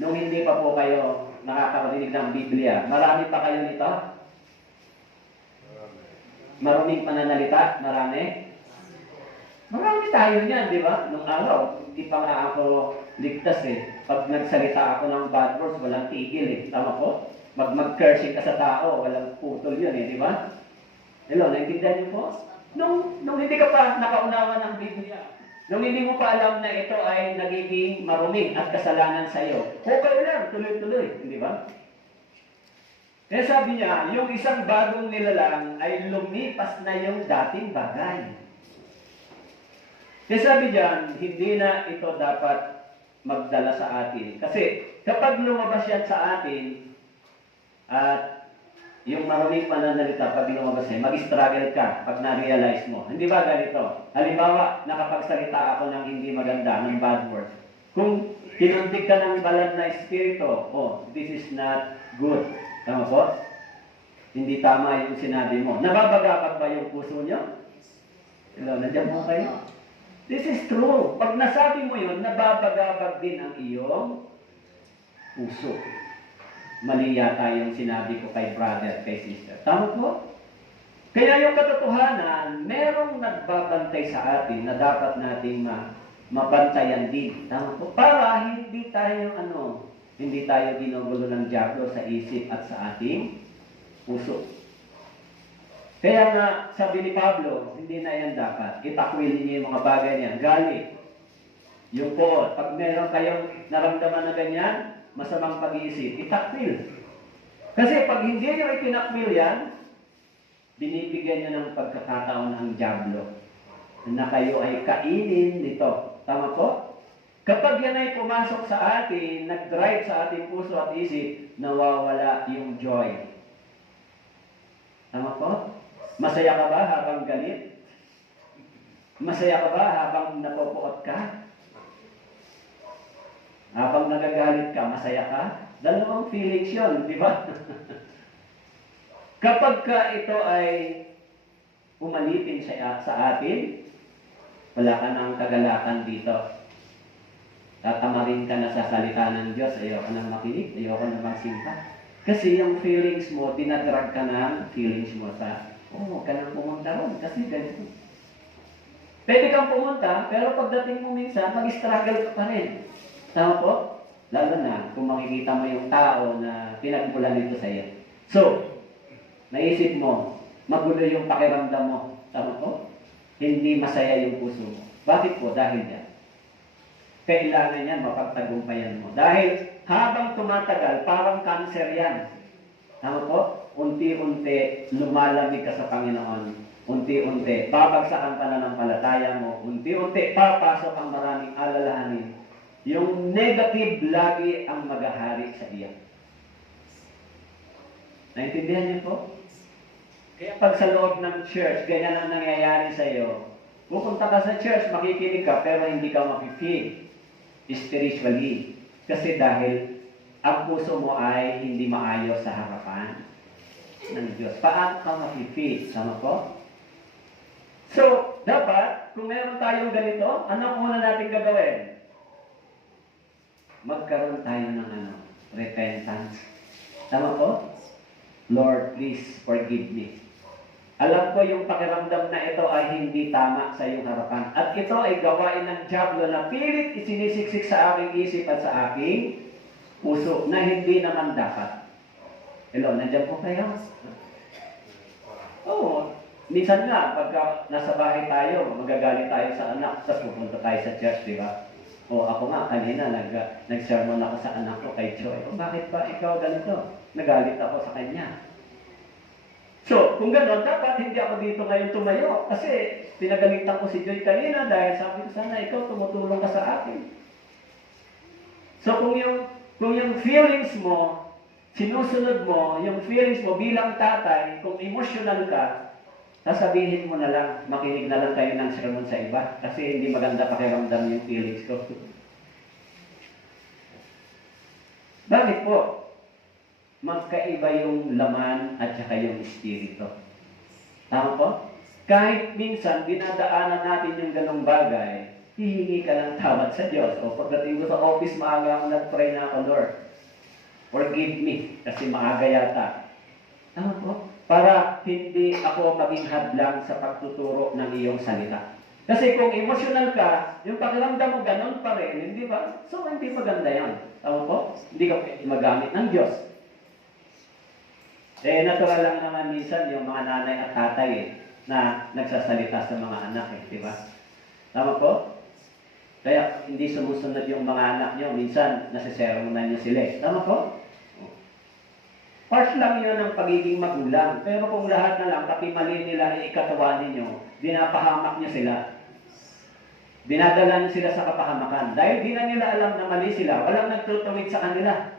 nung hindi pa po kayo nakakarinig ng Biblia, marami pa kayo nito? Maruming pananalita, marami. Marami tayo niyan, di ba? Nung araw, hindi pa nga ako ligtas eh. Pag nagsalita ako ng bad words, walang tigil eh. Tama po? Mag-cursing ka sa tao, walang putol yun eh, di ba? Hello, naintindihan niyo po? Nung hindi ka pa nakaunawa ng Biblia, nung hindi mo pa alam na ito ay nagiging marumi at kasalanan sa iyo, okay lang, tuloy-tuloy, di ba? Kaya sabi niya, yung isang bagong nilalang ay lumipas na yung dating bagay. Kaya sabi diyan, hindi na ito dapat magdala sa atin. Kasi kapag lumabas yan sa atin, at yung maruming pananalita pag lumabas yan, mag-struggle ka pag na-realize mo. Hindi ba ganito? Halimbawa, nakapagsalita ako ng hindi maganda, ng bad words. Kung tinuntik ka ng balat na espiritu, oh, this is not good. Tama po? Hindi tama yung sinabi mo. Nababagabag ba yung puso niyo? Hello, nandiyan mo kayo? This is true. Pag nasabi mo yun, nababagabag din ang iyong puso. Mali yata yung sinabi ko kay brother, kay sister. Tama po? Kaya yung katotohanan, merong nagbabantay sa atin na dapat nating mabantayan din. Tama po? Para hindi tayo hindi tayo ginugulo ng diablo sa isip at sa ating puso. Kaya nga, sabi ni Pablo, hindi na yan dapat. Itakwil niyo yung mga bagay niya. Galit. Yung po, pag meron kayong naramdaman na ganyan, masamang pag-iisip, itakwil. Kasi pag hindi nyo itinakwil yan, binibigyan nyo ng pagkakataon ang diablo na kayo ay kainin nito. Tama po? Kapag yan ay pumasok sa atin, nag-drive sa ating puso at isip, nawawala yung joy. Tama po? Masaya ka ba habang galit? Masaya ka ba habang napopoot ka? Habang nagagalit ka, masaya ka? Dalawang feelings yun, di ba? Kapag ka ito ay umalipin sa atin, wala ka ng kagalakan dito. Tatamarin ka na sa salita ng Diyos, ayoko nang makinig, ayoko nang magsinta. Kasi yung feelings mo, dinadrag ka ng feelings mo sa, huwag ka nang pumunta ron, kasi ganito. Pwede kang pumunta, pero pagdating mo minsan, mag-struggle ka pa rin. Tama po? Lalo na kung makikita mo yung tao na pinagmulan nito sa iyo. So, naisip mo, magulo yung pakiramdam mo. Tama po? Hindi masaya yung puso mo. Bakit po? Dahil yan. Kailangan yan, mapagtagumpayan mo. Dahil habang tumatagal, parang cancer yan. Tama po? Unti-unti, lumalamig ka sa Panginoon. Unti-unti, babagsakan ka na ng palataya mo. Unti-unti, papasok ang maraming alalahanin. Yung negative lagi ang maghahari sa iyo. Naintindihan niyo po? Kaya pag sa loob ng church, ganyan ang nangyayari sa iyo. Pupunta ka sa church, makikinig ka, pero hindi ka mapipig spiritually. Kasi dahil ang puso mo ay hindi maayos sa harapan ng Diyos. Paano ka mapipig? Tama po? So, dapat, kung meron tayong ganito, anong una natin gagawin? Magkaroon tayo ng repentance. Tama po? Lord, please forgive me. Alam ko yung pakiramdam na ito ay hindi tama sa iyong harapan. At ito ay gawain ng diablo na pilit isinisiksik sa aking isip at sa aking puso na hindi naman dapat. Hello, nandiyan po kayo? Oo. Minsan nga, pagka nasa bahay tayo, magagalit tayo sa anak, tapos pupunta tayo sa church, di ba? O ako nga, kanina, nag-sermon ako sa anak ko kay Joy. O bakit ba ikaw ganito? Nagalit ako sa kanya. So, kung gano'n, dapat hindi ako dito ngayon tumayo. Kasi pinagalitan ko si Joy kanina dahil sabi ko sana ikaw tumutulong ka sa akin. So, kung yung feelings mo, sinusunod mo, yung feelings mo bilang tatay, kung emotional ka, sasabihin mo na lang, makinig na lang kayo ng sermon sa iba. Kasi hindi maganda pakiramdam yung feelings ko. Bakit po? Magkaiba yung laman at saka yung espiritu. Tama po? Kahit minsan, dinadaanan natin yung ganong bagay, hihingi ka ng tawad sa Diyos. O pagdating ko sa office, maaga ako nag-pray na ako, Lord, forgive me, kasi maaga yata. Tama po? Para hindi ako maging hadlang sa pagtuturo ng iyong salita. Kasi kung emotional ka, yung pakiramdam mo ganun pa rin, hindi ba? So, hindi maganda yan. Tama po? Hindi ka magamit ng Diyos. Natural lang naman minsan yung mga nanay at tatay na nagsasalita sa mga anak di ba? Tama po? Kaya hindi sumusunod yung mga anak nyo, minsan nasisermonan nyo sila Tama po? Part lang yun ng pagiging magulang. Pero kung lahat na lang, pati mali nila ikatawanin nyo, dinapahamak nyo sila. Dinadala nyo sila sa kapahamakan. Dahil di na nila alam na mali sila, walang nagtutuwid sa kanila.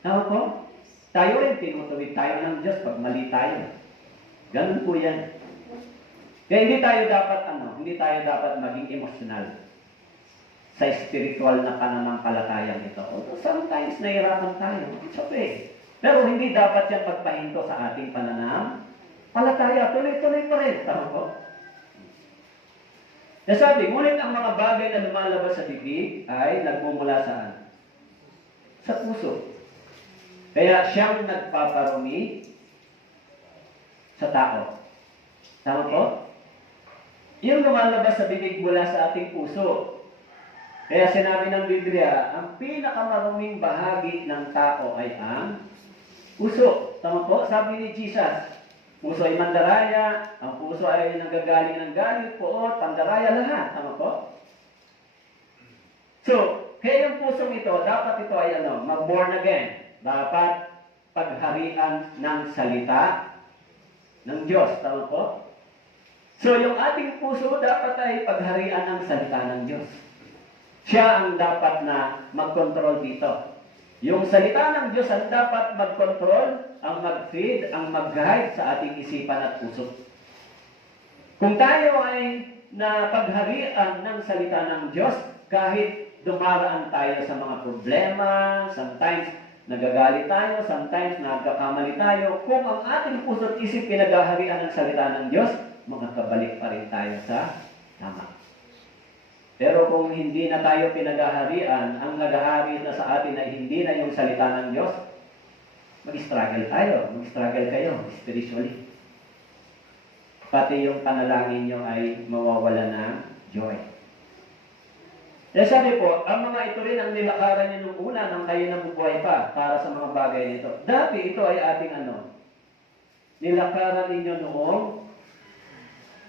Tama po? Tayo rin, tinutuwid tayo ng Diyos pag mali tayo. Ganun po yan. Kaya hindi tayo dapat maging emotional sa spiritual na pananampalatayang ito. Sometimes nahirapan tayo. It's okay. Pero hindi dapat yan pagpahinto sa ating pananampalataya. Tuloy-tuloy pa rin. Tama po? Nasabi, ngunit ang mga bagay na lumalabas sa bibig ay nagmumula saan? Sa puso. Kaya siyang nagpaparumi sa tao. Tama po? Yung lumalabas sa bibig mula sa ating puso. Kaya sinabi ng Biblia, ang pinakamaruming bahagi ng tao ay ang puso. Tama po? Sabi ni Jesus, puso ay mandaraya, ang puso ay nagagaling ng galit, puot, pandaraya, lahat. Tama po? So, kaya yung pusong ito, dapat ito ay mag-born again. Dapat pagharian ng salita ng Diyos. Tama po? So, yung ating puso dapat ay pagharian ng salita ng Diyos. Siya ang dapat na mag-control dito. Yung salita ng Diyos ang dapat mag-control, ang mag-feed, ang mag-guide sa ating isipan at puso. Kung tayo ay napagharian ng salita ng Diyos, kahit dumaraan tayo sa mga problema, sometimes nagagalit tayo, sometimes nagkakamali tayo, kung ang ating puso at isip pinaghaharian ng salita ng Diyos, makakabalik pa rin tayo sa tama. Pero kung hindi na tayo pinaghaharian, ang naghahari na sa atin ay hindi na yung salita ng Diyos, mag-struggle tayo, mag-struggle kayo spiritually. Pati yung panalangin nyo ay mawawala ng joy. Kaya sabi po, ang mga ito rin ang nilakaran nyo nung una nang kayo nabubuhay pa para sa mga bagay nito. Dati ito ay ating nilakaran ninyo noong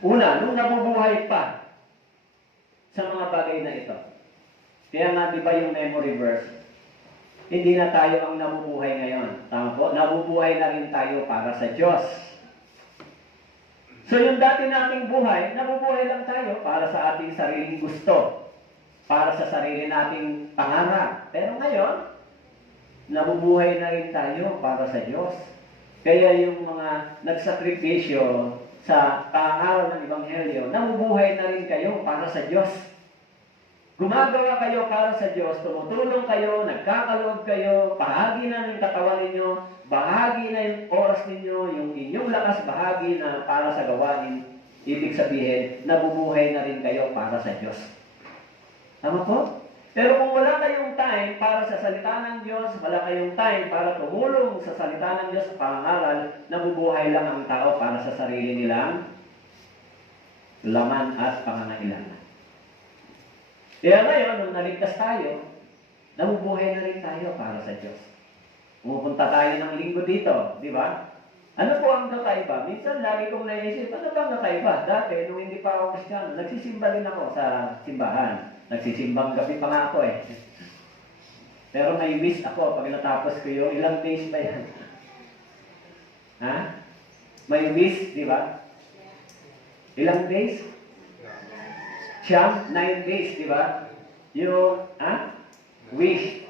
una, nung nabubuhay pa sa mga bagay na ito. Kaya nga, di ba yung memory verse, hindi na tayo ang nabubuhay ngayon. Tama po? Nabubuhay na rin tayo para sa Diyos. So yung dati nating buhay, nabubuhay lang tayo para sa ating sariling gusto. Para sa sarili nating pangarap. Pero ngayon, nabubuhay na rin tayo para sa Diyos. Kaya yung mga nagsakripisyo sa pangaral ng Ebanghelyo, nabubuhay na rin kayo para sa Diyos. Gumagawa kayo para sa Diyos, tumutulong kayo, nagkakaloob kayo, bahagi na ng katawan ninyo, bahagi na yung oras ninyo, yung inyong lakas bahagi na para sa gawain. Ibig sabihin, nabubuhay na rin kayo para sa Diyos. Tama po? Pero kung wala kayong time para sa salita ng Diyos, wala kayong time para tumulong sa salita ng Diyos sa pangaral, nabubuhay lang ang tao para sa sarili nilang laman at pangangailangan. Kaya ngayon, nung naligtas tayo, nabubuhay na rin tayo para sa Diyos. Pumupunta tayo ng linggo dito, di ba? Ano po ang kakaiba? Minsan lagi kong naisip, ano ba ang kakaiba? Dati, nung hindi pa ako Kristiyano, nagsisimba rin ako sa simbahan. Nagsisimbang gabi pa nga ako Pero may wish ako pag natapos ko yung ilang days pa yan. Ha? May wish, di ba? Ilang days? 9 days, di ba? Yung, wish.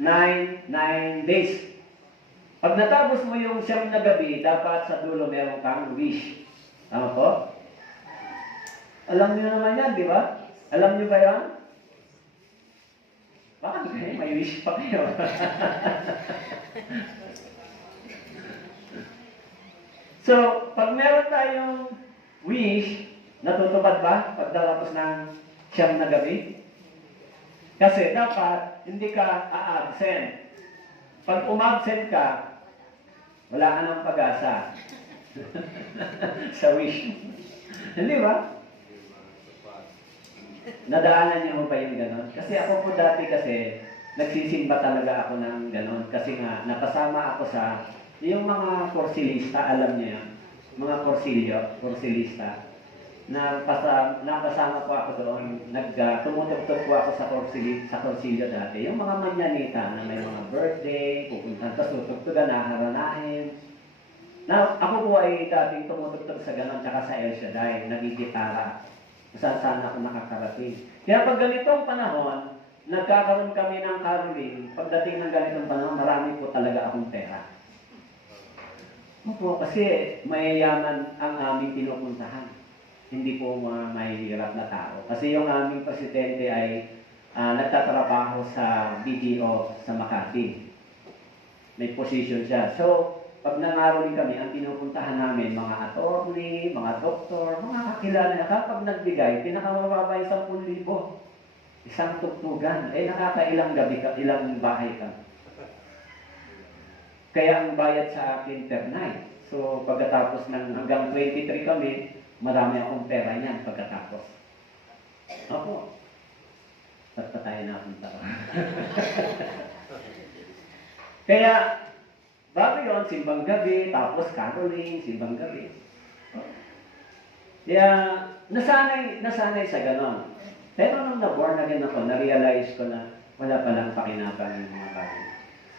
9 days. Pag natapos mo yung 9 na gabi, dapat sa dulo meron kang wish. Tama po? Alam niyo naman yan, di ba? Alam niyo ba yan? Bakit kayo? May wish pa kayo. So, pag meron tayong wish, natutupad ba pagdatapos ng 9 na gabi? Kasi dapat hindi ka a-absent. Pag umabsent ka, wala ka ng pag-asa. Sa wish. Hindi ba? Nadaanan niyo ba yung gano'n? Kasi ako po dati kasi, nagsisimba talaga ako ng gano'n. Kasi nga, nakasama ako sa, yung mga korsilista, alam niyo yan? Mga korsilista. Nakasama po ako doon. Tumutugtog po ako sa korsilyo dati. Yung mga manyanita na may mga birthday, pupunta, tapos tutugtugan, naharanahin. Ako po ay dating tumutugtog sa gano'n, tsaka sa El Shaddai, nagigitara. Saan ako nakakarating. Kaya pag ganitong panahon, nagkakaroon kami ng caroling, pagdating ng ganitong panahon, marami po talaga akong pera. Opo, kasi mayayaman ang aming pinupuntahan. Hindi po mahihirap na tao. Kasi yung aming presidente ay nagtatrabaho sa BDO sa Makati. May position siya. So, pag nangaroling kami, ang pinupuntahan namin, mga attorney, mga doktor, mga kakilala na kapag nagbigay, pinakamababa ay 10,000. Isang tugtugan. Nakakailang gabi ka, ilang bahay ka. Kaya ang bayad sa akin per night. So, pagkatapos ng hanggang 23 kami, marami akong pera niyan pagkatapos. Opo. Ba't pa tayo napunta? Kaya, bago yun, simbang gabi, tapos caroling, simbang gabi. Kaya, nasanay sa ganon. Pero nung na-born again ako, na-realize ko na wala palang pakinabang yung mga bagay.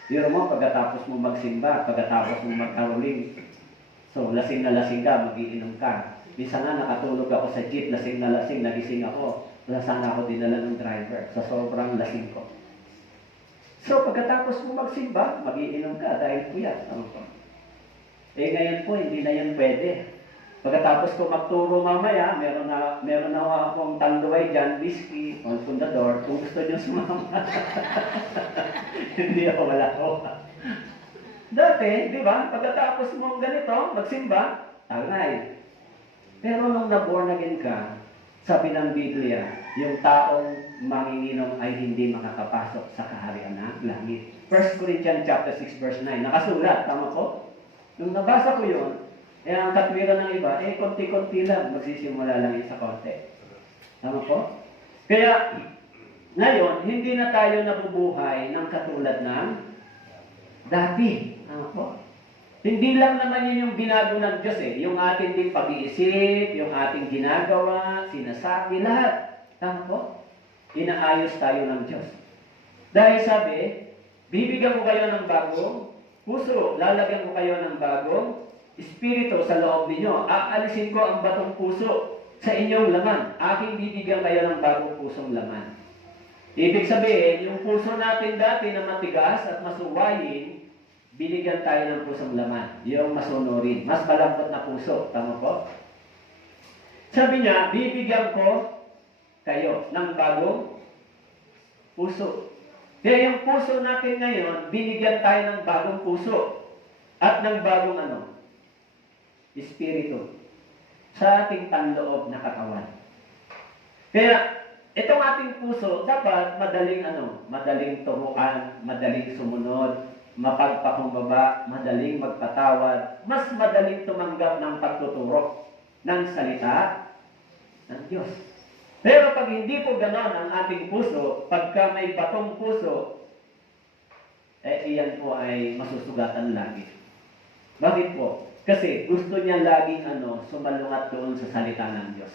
Yun mo, pagkatapos mo magsimba, pagkatapos mo mag-caroling, so lasing na lasing ka, mag-iinom ka. Minsan nga nakatulog ako sa jeep, lasing na lasing, nagising ako. Wala sana ako dinala ng driver sa sobrang lasing ko. So, pagkatapos mo magsimba, mag-iinom ka dahil puyat. Ano po? Ngayon po, hindi na yan pwede. Pagkatapos ko magturo mamaya, meron na akong tanduay dyan, whiskey, on fundador, kung gusto nyo sumama. Hindi ako wala ko. Dati, di ba, pagkatapos mo ganito, magsimba, tagay. Pero nung na-born again ka, sabi ng Biblia, yung taong manginginom ay hindi makakapasok sa kaharian ng langit. 1 Corinthians chapter 6 verse 9. Nakasulat, tama po? Nung nabasa ko yun, ang katwiran ng iba, konti-konti lang, magsisimula lang yun sa konti. Tama po? Kaya, ngayon, hindi na tayo nabubuhay ng katulad ng dati. Tama po? Hindi lang naman yun yung binago ng Diyos yung ating din pag-iisip, yung ating ginagawa, sinasabi, lahat. Tama po? Inaayos tayo ng Diyos. Dahil sabi, bibigyan ko kayo ng bagong puso, lalagyan ko kayo ng bagong espiritu sa loob ninyo. Aalisin ko ang batong puso sa inyong laman. Aking bibigyan kayo ng bagong pusong laman. Ibig sabihin, yung puso natin dati na matigas at masuwayin, binigyan tayo ng pusong laman. Yung masunurin. Mas malambot na puso. Tama po? Sabi niya, bibigyan ko kayo ng bagong puso. Kaya yung puso natin ngayon, binigyan tayo ng bagong puso. At ng bagong espiritu. Sa ating panloob na katawan. Kaya, itong ating puso, dapat madaling turuan, madaling sumunod, mapagpakumbaba, madaling magpatawad, mas madaling tumanggap ng pagtuturo ng salita ng Diyos. Pero pag hindi po ganon ang ating puso, pagka may batong puso, iyan po ay masusugatan lagi. Bakit po? Kasi gusto niya laging sumalungat doon sa salita ng Diyos.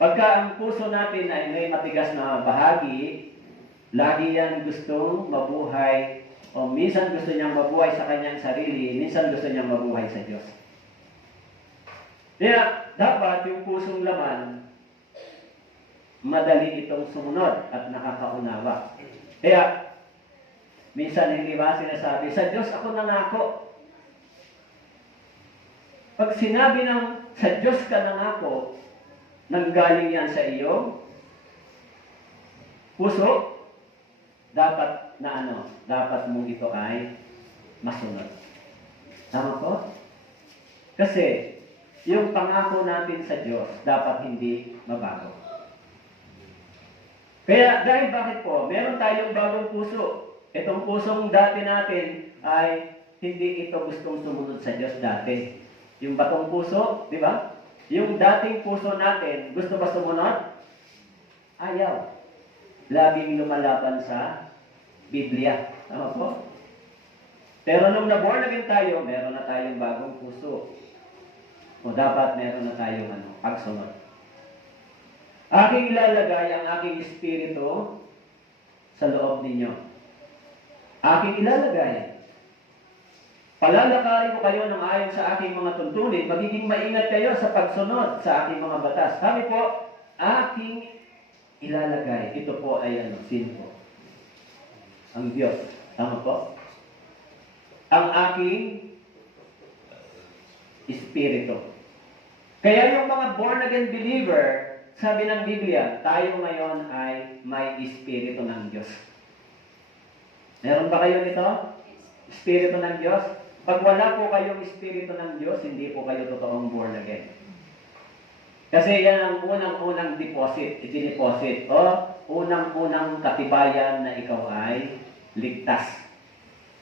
Pagka ang puso natin ay may matigas na bahagi, lagi yan gustong mabuhay, o minsan gusto niyang mabuhay sa kanyang sarili, minsan gusto niyang mabuhay sa Diyos. Kaya, dapat yung pusong laman, madali itong sumunod at nakakaunawa. Kaya, minsan hindi ba sinasabi, sa Diyos ako nangako. Pag sinabi ng sa Diyos ka nangako, nanggaling yan sa iyo, puso, dapat dapat mong ito ay masunod. Tama po? Kasi, yung pangako natin sa Diyos, dapat hindi mabago. Kaya, dahil bakit po? Meron tayong bagong puso. Itong pusong dati natin ay hindi ito gustong sumunod sa Diyos dati. Yung batong puso, di ba? Yung dating puso natin, gusto ba sumunod? Ayaw. Laging lumalaban sa Biblia. Tama po? Pero nung na-born again tayo, meron na tayong bagong puso. O dapat meron na tayong pagsunod. Aking ilalagay ang aking espiritu sa loob ninyo. Aking ilalagay. Palalakarin ko kayo ng ayon sa aking mga tuntunin, magiging maingat kayo sa pagsunod sa aking mga batas. Sabi po, aking ilalagay. Ito po ay sin po. Ang Diyos. Tama po? Ang aking espiritu. Kaya yung mga born again believer, sabi ng Biblia, tayo ngayon ay may espiritu ng Diyos. Meron ba kayo nito? Espiritu ng Diyos? Pag wala po kayong espiritu ng Diyos, hindi po kayo totoong born again. Kasi yan ang unang-unang deposit, o unang-unang katibayan na ikaw ay ligtas.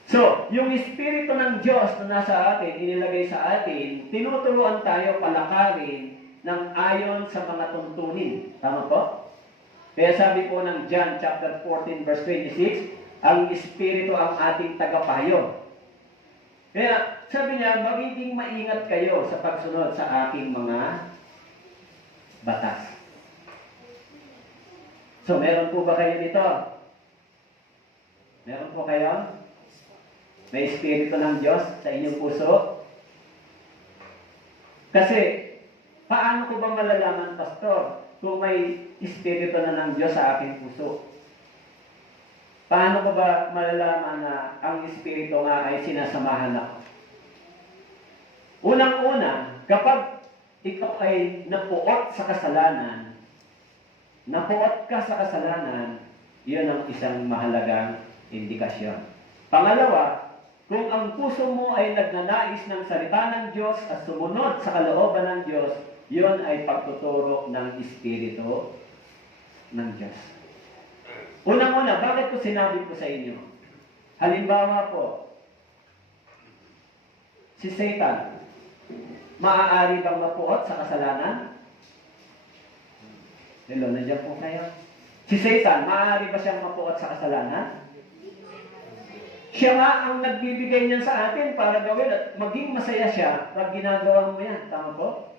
So, yung espiritu ng Diyos na nasa atin, inilagay sa atin, tinuturuan tayo palakarin ng ayon sa mga tuntunin. Tama po? Kaya sabi po ng John chapter 14 verse 26, ang espiritu ang ating tagapayo. Kaya sabi niya, magiging maingat kayo sa pagsunod sa aking mga batas. So, meron po ba kayo dito? Meron po kayo? May espiritu ng Diyos sa inyong puso? Kasi, paano ko ba malalaman, Pastor, kung may espiritu na ng Diyos sa aking puso? Paano ko ba malalaman na ang espiritu nga ay sinasamahan ako? Unang-una, kapag ikaw ay napuot sa kasalanan, yun ang isang mahalagang indikasyon. Pangalawa, kung ang puso mo ay nagnanais ng salita ng Diyos at sumunod sa kalooban ng Diyos, yun ay pagtuturo ng espiritu ng Diyos. Unang-una, bakit ko sinabi ko sa inyo? Halimbawa po, si Satan, maaari bang mapuot sa kasalanan? Hello, nandiyan po kayo. Si Satan, maaari ba siyang mapuot sa kasalanan? Siya nga ang nagbibigay niyan sa atin para gawin at maging masaya siya pag ginagawa mo yan. Tama po?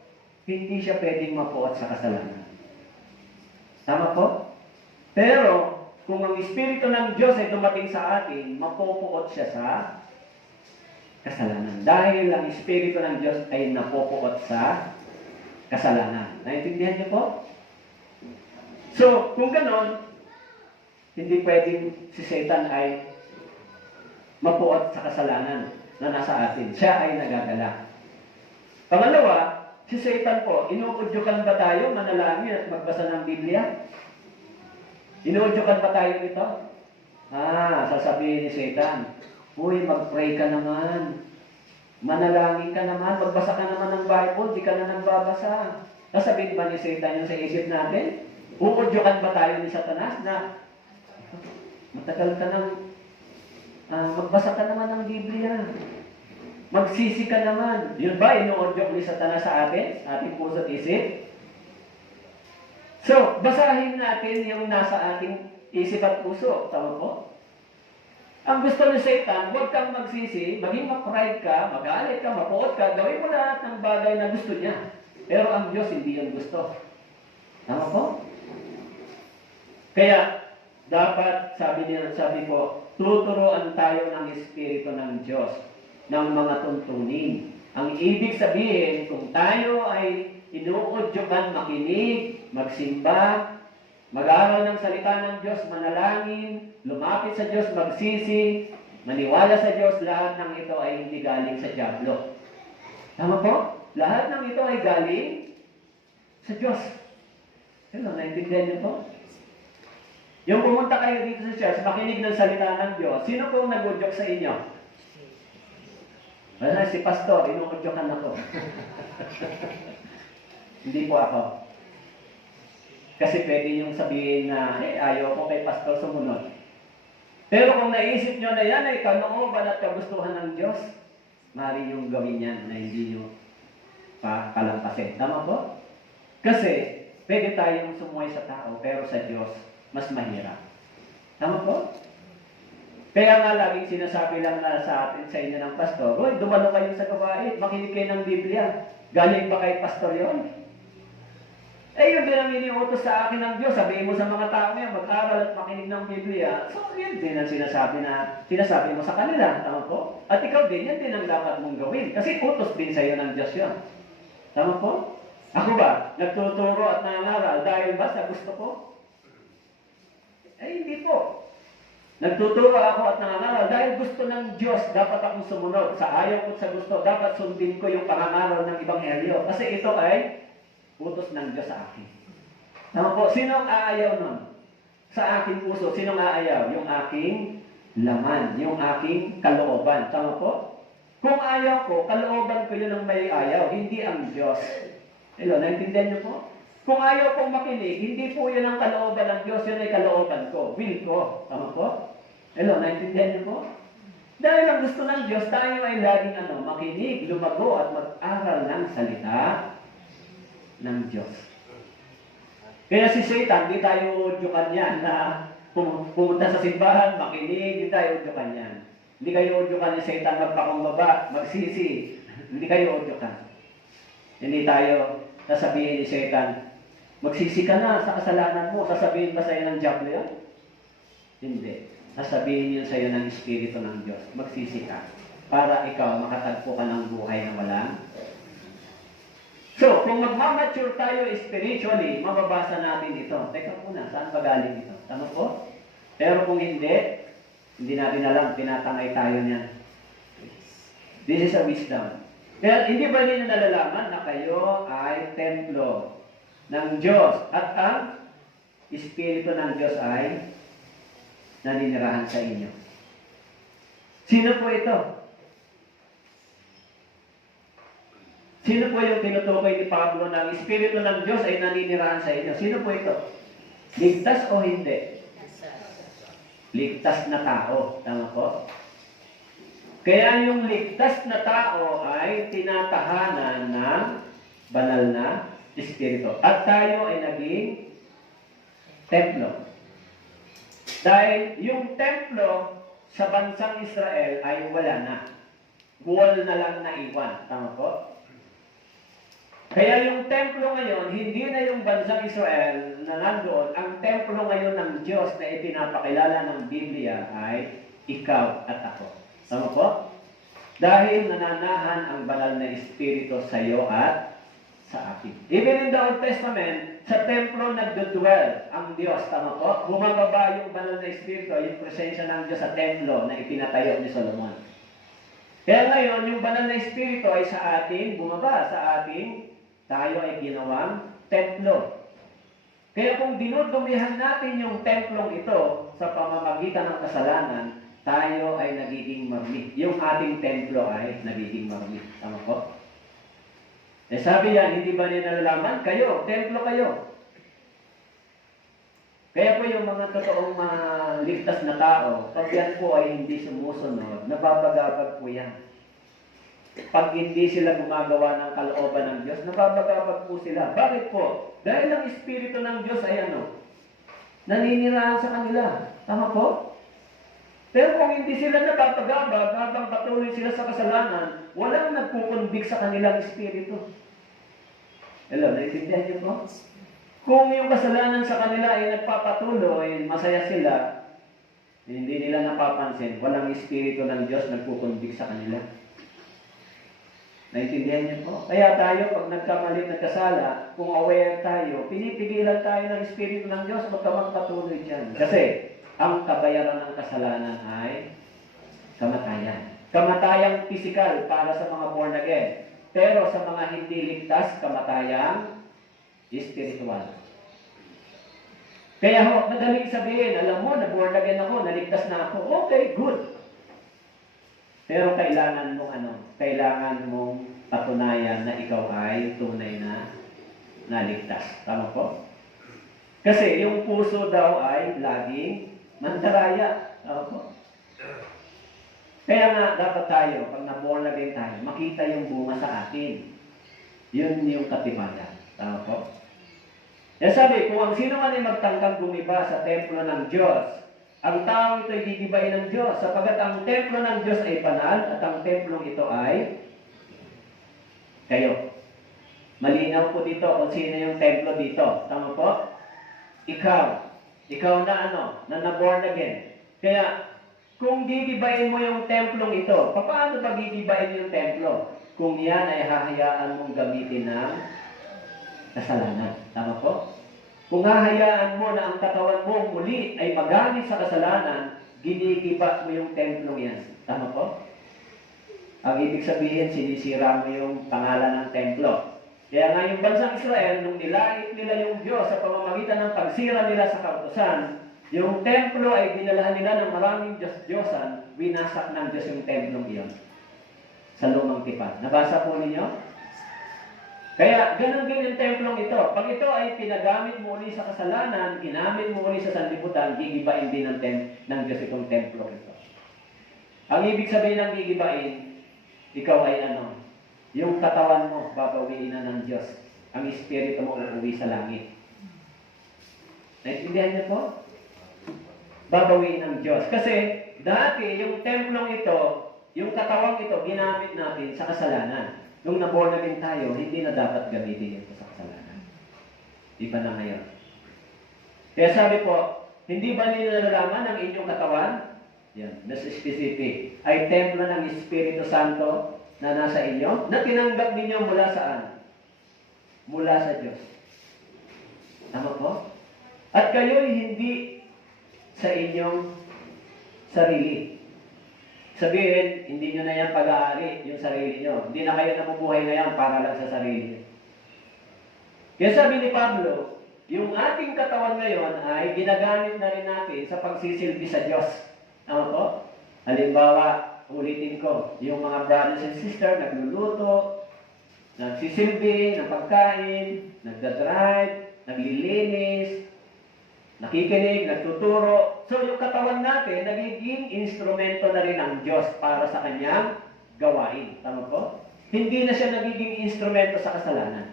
Hindi siya pwedeng mapuot sa kasalanan. Tama po? Pero, kung ang Espiritu ng Diyos ay dumating sa atin, mapupuot siya sa kasalanan. Dahil ang Espiritu ng Diyos ay napupuot sa kasalanan. Naintindihan niyo po? So, kung ganon, hindi pwedeng si Satan ay mapuot sa kasalanan na nasa atin. Siya ay nagagala. Pangalawa, si Satan po, inuudyukan ba tayo manalangin at magbasa ng Biblia? Inuudyukan ba tayo nito? Sasabihin ni Satan, uy, mag-pray ka naman. Manalangin ka naman. Magbasa ka naman ng Bible. Di ka na nagbabasa. Sasabihin ba ni Satan yung sa isip natin? Uudyukan ba tayo ni Satanas na matagal ka nang magbasa ka naman ng Biblia. Magsisi ka naman. Yun ba, inuudyok ni Satanas sa atin? Ating puso at isip? So, basahin natin yung nasa ating isip at puso. Tama po? Ang gusto ni Satan, huwag kang magsisi, maging ma-pride ka, magalit ka, mapuot ka, gawin mo lahat ng bagay na gusto niya. Pero ang Diyos, hindi yan gusto. Tama po? Kaya, dapat, sabi po, tuturuan tayo ng Espiritu ng Diyos, ng mga tuntunin. Ang ibig sabihin, kung tayo ay inuudyukan makinig, magsimba, mag-aaral ng salita ng Diyos, manalangin, lumapit sa Diyos, magsisi, maniwala sa Diyos, lahat ng ito ay hindi galing sa dyablo. Tama po? Lahat ng ito ay galing sa Diyos. Hello, naintindihan niyo po? Yung pumunta kayo dito sa church, makinig ng salita ng Diyos, sino pong nag-udyok sa inyo? Wala, si Pastor, inuudyokan ako. Hindi po ako. Kasi pwede yung sabihin na, ayaw ko kay Pastor sumunod. Pero kung naisip nyo na yan ay kalooban at kagustuhan ng Diyos, maaari yung gawin yan na hindi nyo kalampasin. Tama po? Kasi, pwede tayong sumuway sa tao, pero sa Diyos, mas mahirap. Tama po? Kaya nga laging sinasabi lang na sa atin, sa inyo ng pastor, "Hoy, dumalo kayo sa gawain, makinig kayo ng Biblia. Galing ba kay pastor yon?" Yun din ang iniutos sa akin ng Diyos. Sabihin mo sa mga tao yan, mag-aral at makinig ng Biblia. So, yun din ang sinasabi mo sa kanila. Tama po? At ikaw din, yan din ang dapat mong gawin. Kasi utos din sa iyo ng Diyos yun. Tama po? Ako ba, nagtuturo at nangaral dahil ba sa gusto ko? Hindi po. Nagtuturo ako at nangangaral dahil gusto ng Diyos, dapat akong sumunod. Sa ayaw ko sa gusto, dapat sundin ko yung pangangaral ng Ebanghelyo. Kasi ito ay utos ng Diyos sa akin. Tama po, sino ang aayaw nun? Sa aking puso, sino ang aayaw? Yung aking laman, yung aking kalooban. Tama po? Kung ayaw ko, kalooban ko yun ang may ayaw, hindi ang Diyos. Hello, naintindihan niyo po? Kung ayaw kong makinig, hindi po yun ang kalooban ng Diyos, yun ay kalooban ko, will ko. Tama po? Hello, naintindihan niyo po? Dahil ang gusto ng Diyos, tayo ay laging makinig, lumago at mag-aral ng salita ng Diyos. Kaya si Satan, di tayo udyukan yan na pumunta sa simbahan, makinig, di tayo udyukan yan. Hindi kayo udyukan ni Satan magpakumbaba, magsisi. Hindi kayo udyukan. Hindi tayo sasabihin ni Satan, magsisi ka na sa kasalanan mo. Sasabihin ba sa'yo ng Diablo yan? Hindi. Sasabihin yun sa'yo ng Espiritu ng Diyos. Magsisi ka. Para ikaw makatagpo ka ng buhay na walang. So, kung magmamature tayo spiritually, mababasa natin ito. Teka muna, saan ba galing ito? Tama po? Pero kung hindi natin alam, tinatangay tayo niyan. This is a wisdom. Kaya hindi ba ninyo nalalaman na kayo ay templo ng Diyos at ang Espiritu ng Diyos ay naninirahan sa inyo? Sino po ito? Sino po yung tinutukoy ni Pablo na ang Espiritu ng Diyos ay naninirahan sa inyo? Sino po ito? Ligtas o hindi? Ligtas na tao. Tama po? Kaya yung ligtas na tao ay tinatahanan ng banal na Espiritu. At tayo ay naging templo. Dahil yung templo sa bansang Israel ay wala na. Wall na lang naiwan. Tama po? Kaya yung templo ngayon, hindi na yung bansang Israel na nandoon. Ang templo ngayon ng Diyos na ipinapakilala ng Biblia ay ikaw at ako. Tama po? Dahil nananahan ang banal na Espiritu sa iyo at sa akin. Even in the Old Testament, sa templo nagdudwell ang Diyos. Tama po? Bumababa yung banal na Espiritu, yung presensya ng Diyos sa templo na ipinatayo ni Solomon. Kaya ngayon, yung banal na Espiritu ay sa atin, bumaba sa atin, tayo ay ginawang templo. Kaya kung dinudumihan natin yung templong ito sa pamamagitan ng kasalanan, tayo ay nagiging marumi. Yung ating templo ay nagiging marumi. Tama po? Sabi yan, hindi ba niya nalalaman? Kayo, templo kayo. Kaya po yung mga totoong ligtas na tao, pag yan po ay hindi sumusunod, nababagabag po yan. Pag hindi sila gumagawa ng kalooban ng Diyos, nababagabag po sila. Bakit po? Dahil ang Espiritu ng Diyos ay naninirahan sa kanila. Tama po? Pero kung hindi sila napapagabag, habang patuloy sila sa kasalanan, walang nagkukunbig sa kanilang Espiritu. Hello, naiintindihan niyo po? Kung yung kasalanan sa kanila ay nagpapatuloy, masaya sila, hindi nila napapansin, walang Espiritu ng Diyos nagkukunbig sa kanila. Naintindihan niyo po? Kaya tayo, pag nagkamali, nagkasala, kung aware tayo, pinipigilan tayo ng Espiritu ng Diyos, huwag ka magpatuloy dyan. Kasi, ang kabayaran ng kasalanan ay kamatayan. Kamatayang physical para sa mga born again. Pero sa mga hindi ligtas, kamatayang spiritual. Kaya madaling sabihin, alam mo, na born again ako, naligtas na ako. Okay, good. Pero kailangan mong patunayan na ikaw ay tunay na naligtas. Tama po? Kasi yung puso daw ay laging mandaraya. Tama po? Kaya nga, dapat tayo, pag na-born again tayo, makita yung bunga sa atin. Yun yung katibayan. Tama po? Kaya sabi, kung ang sino man ay magtangkang gumiba sa templo ng Diyos, ang taong ito ay gigibain ng Diyos, sapagat ang templo ng Diyos ay banal, at ang templong ito ay kayo. Malinaw po dito kung sino yung templo dito. Tama po? Ikaw. Ikaw na na na-born again. Kaya, kung gigibain mo yung templong ito, paano ba gigibain yung templo? Kung yan ay hahayaan mong gamitin ng kasalanan. Tama po? Kung hahayaan mo na ang katawan mo muli ay magamit sa kasalanan, ginigiba mo yung templong yan. Tama po? Ang ibig sabihin, sinisira mo yung pangalan ng templo. Kaya nga yung bansang Israel, nung nilait nila yung Diyos sa pamamagitan ng pagsira nila sa kautusan, yung templo ay dinalahan nila ng maraming Diyos-Diyosan, winasak ng Diyos yung templong iyon sa lumang tipan. Nabasa po ninyo? Kaya ganun din yung templong ito. Pag ito ay pinagamit mo uli sa kasalanan, ginamit mo uli sa sanlibutan, gigibain din ng Diyos itong templo ito. Ang ibig sabihin ng gigibain, ikaw ay yung katawan mo, babawiin na ng Diyos. Ang espiritu mo uuwi sa langit. Naintindihan niyo po? Babawiin ng Diyos. Kasi dati, yung templong ito, yung katawang ito, ginamit natin sa kasalanan. Nung na-born again tayo, hindi na dapat gamitin ito sa kasalanan. Di ba na ngayon? Kaya sabi po, hindi ba ninyo nalalaman ang inyong katawan? Yan, nasa specific. Ay templo ng Espiritu Santo na nasa inyo, na tinanggap ninyo mula saan? Mula sa Diyos. Tama po? At kayo'y hindi sa inyong sarili. Sabihin, hindi nyo na yan pag-aari, yung sarili nyo. Hindi na kayo nabubuhay ngayon para lang sa sarili. Kaya sabi ni Pablo, yung ating katawan ngayon ay ginagamit na rin natin sa pagsisilbi sa Diyos. Tama po? Halimbawa, ulitin ko, yung mga brothers and sisters nagluluto, nagsisilbi ng pagkain, nagdadrive, naglilinis, nakikinig, nagtuturo. So yung katawan natin, nagiging instrumento na rin ng Diyos para sa kanyang gawain. Tama po? Hindi na siya nagiging instrumento sa kasalanan.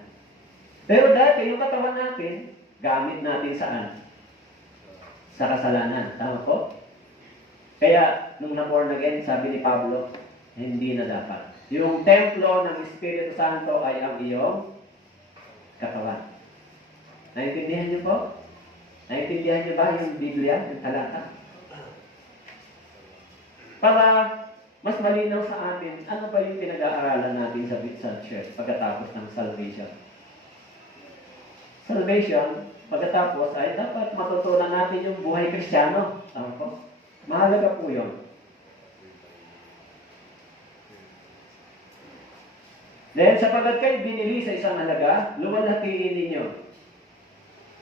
Pero dati, yung katawan natin, gamit natin saan? Sa kasalanan. Tama po? Kaya, nung na-born again, sabi ni Pablo, hindi na dapat. Yung templo ng Espiritu Santo ay ang iyong katawan. Naintindihan niyo po? Naintindihan niyo ba yung Biblia, yung talata? Para mas malinaw sa atin, ano ba yung pinag-aaralan natin sa Bitsal Church pagkatapos ng salvation? Salvation, pagkatapos ay dapat matutunan natin yung buhay Kristiyano. Tama po? Mahalaga po yun. Dahil sapagat kayo binili sa isang halaga, luwalhatiin ninyo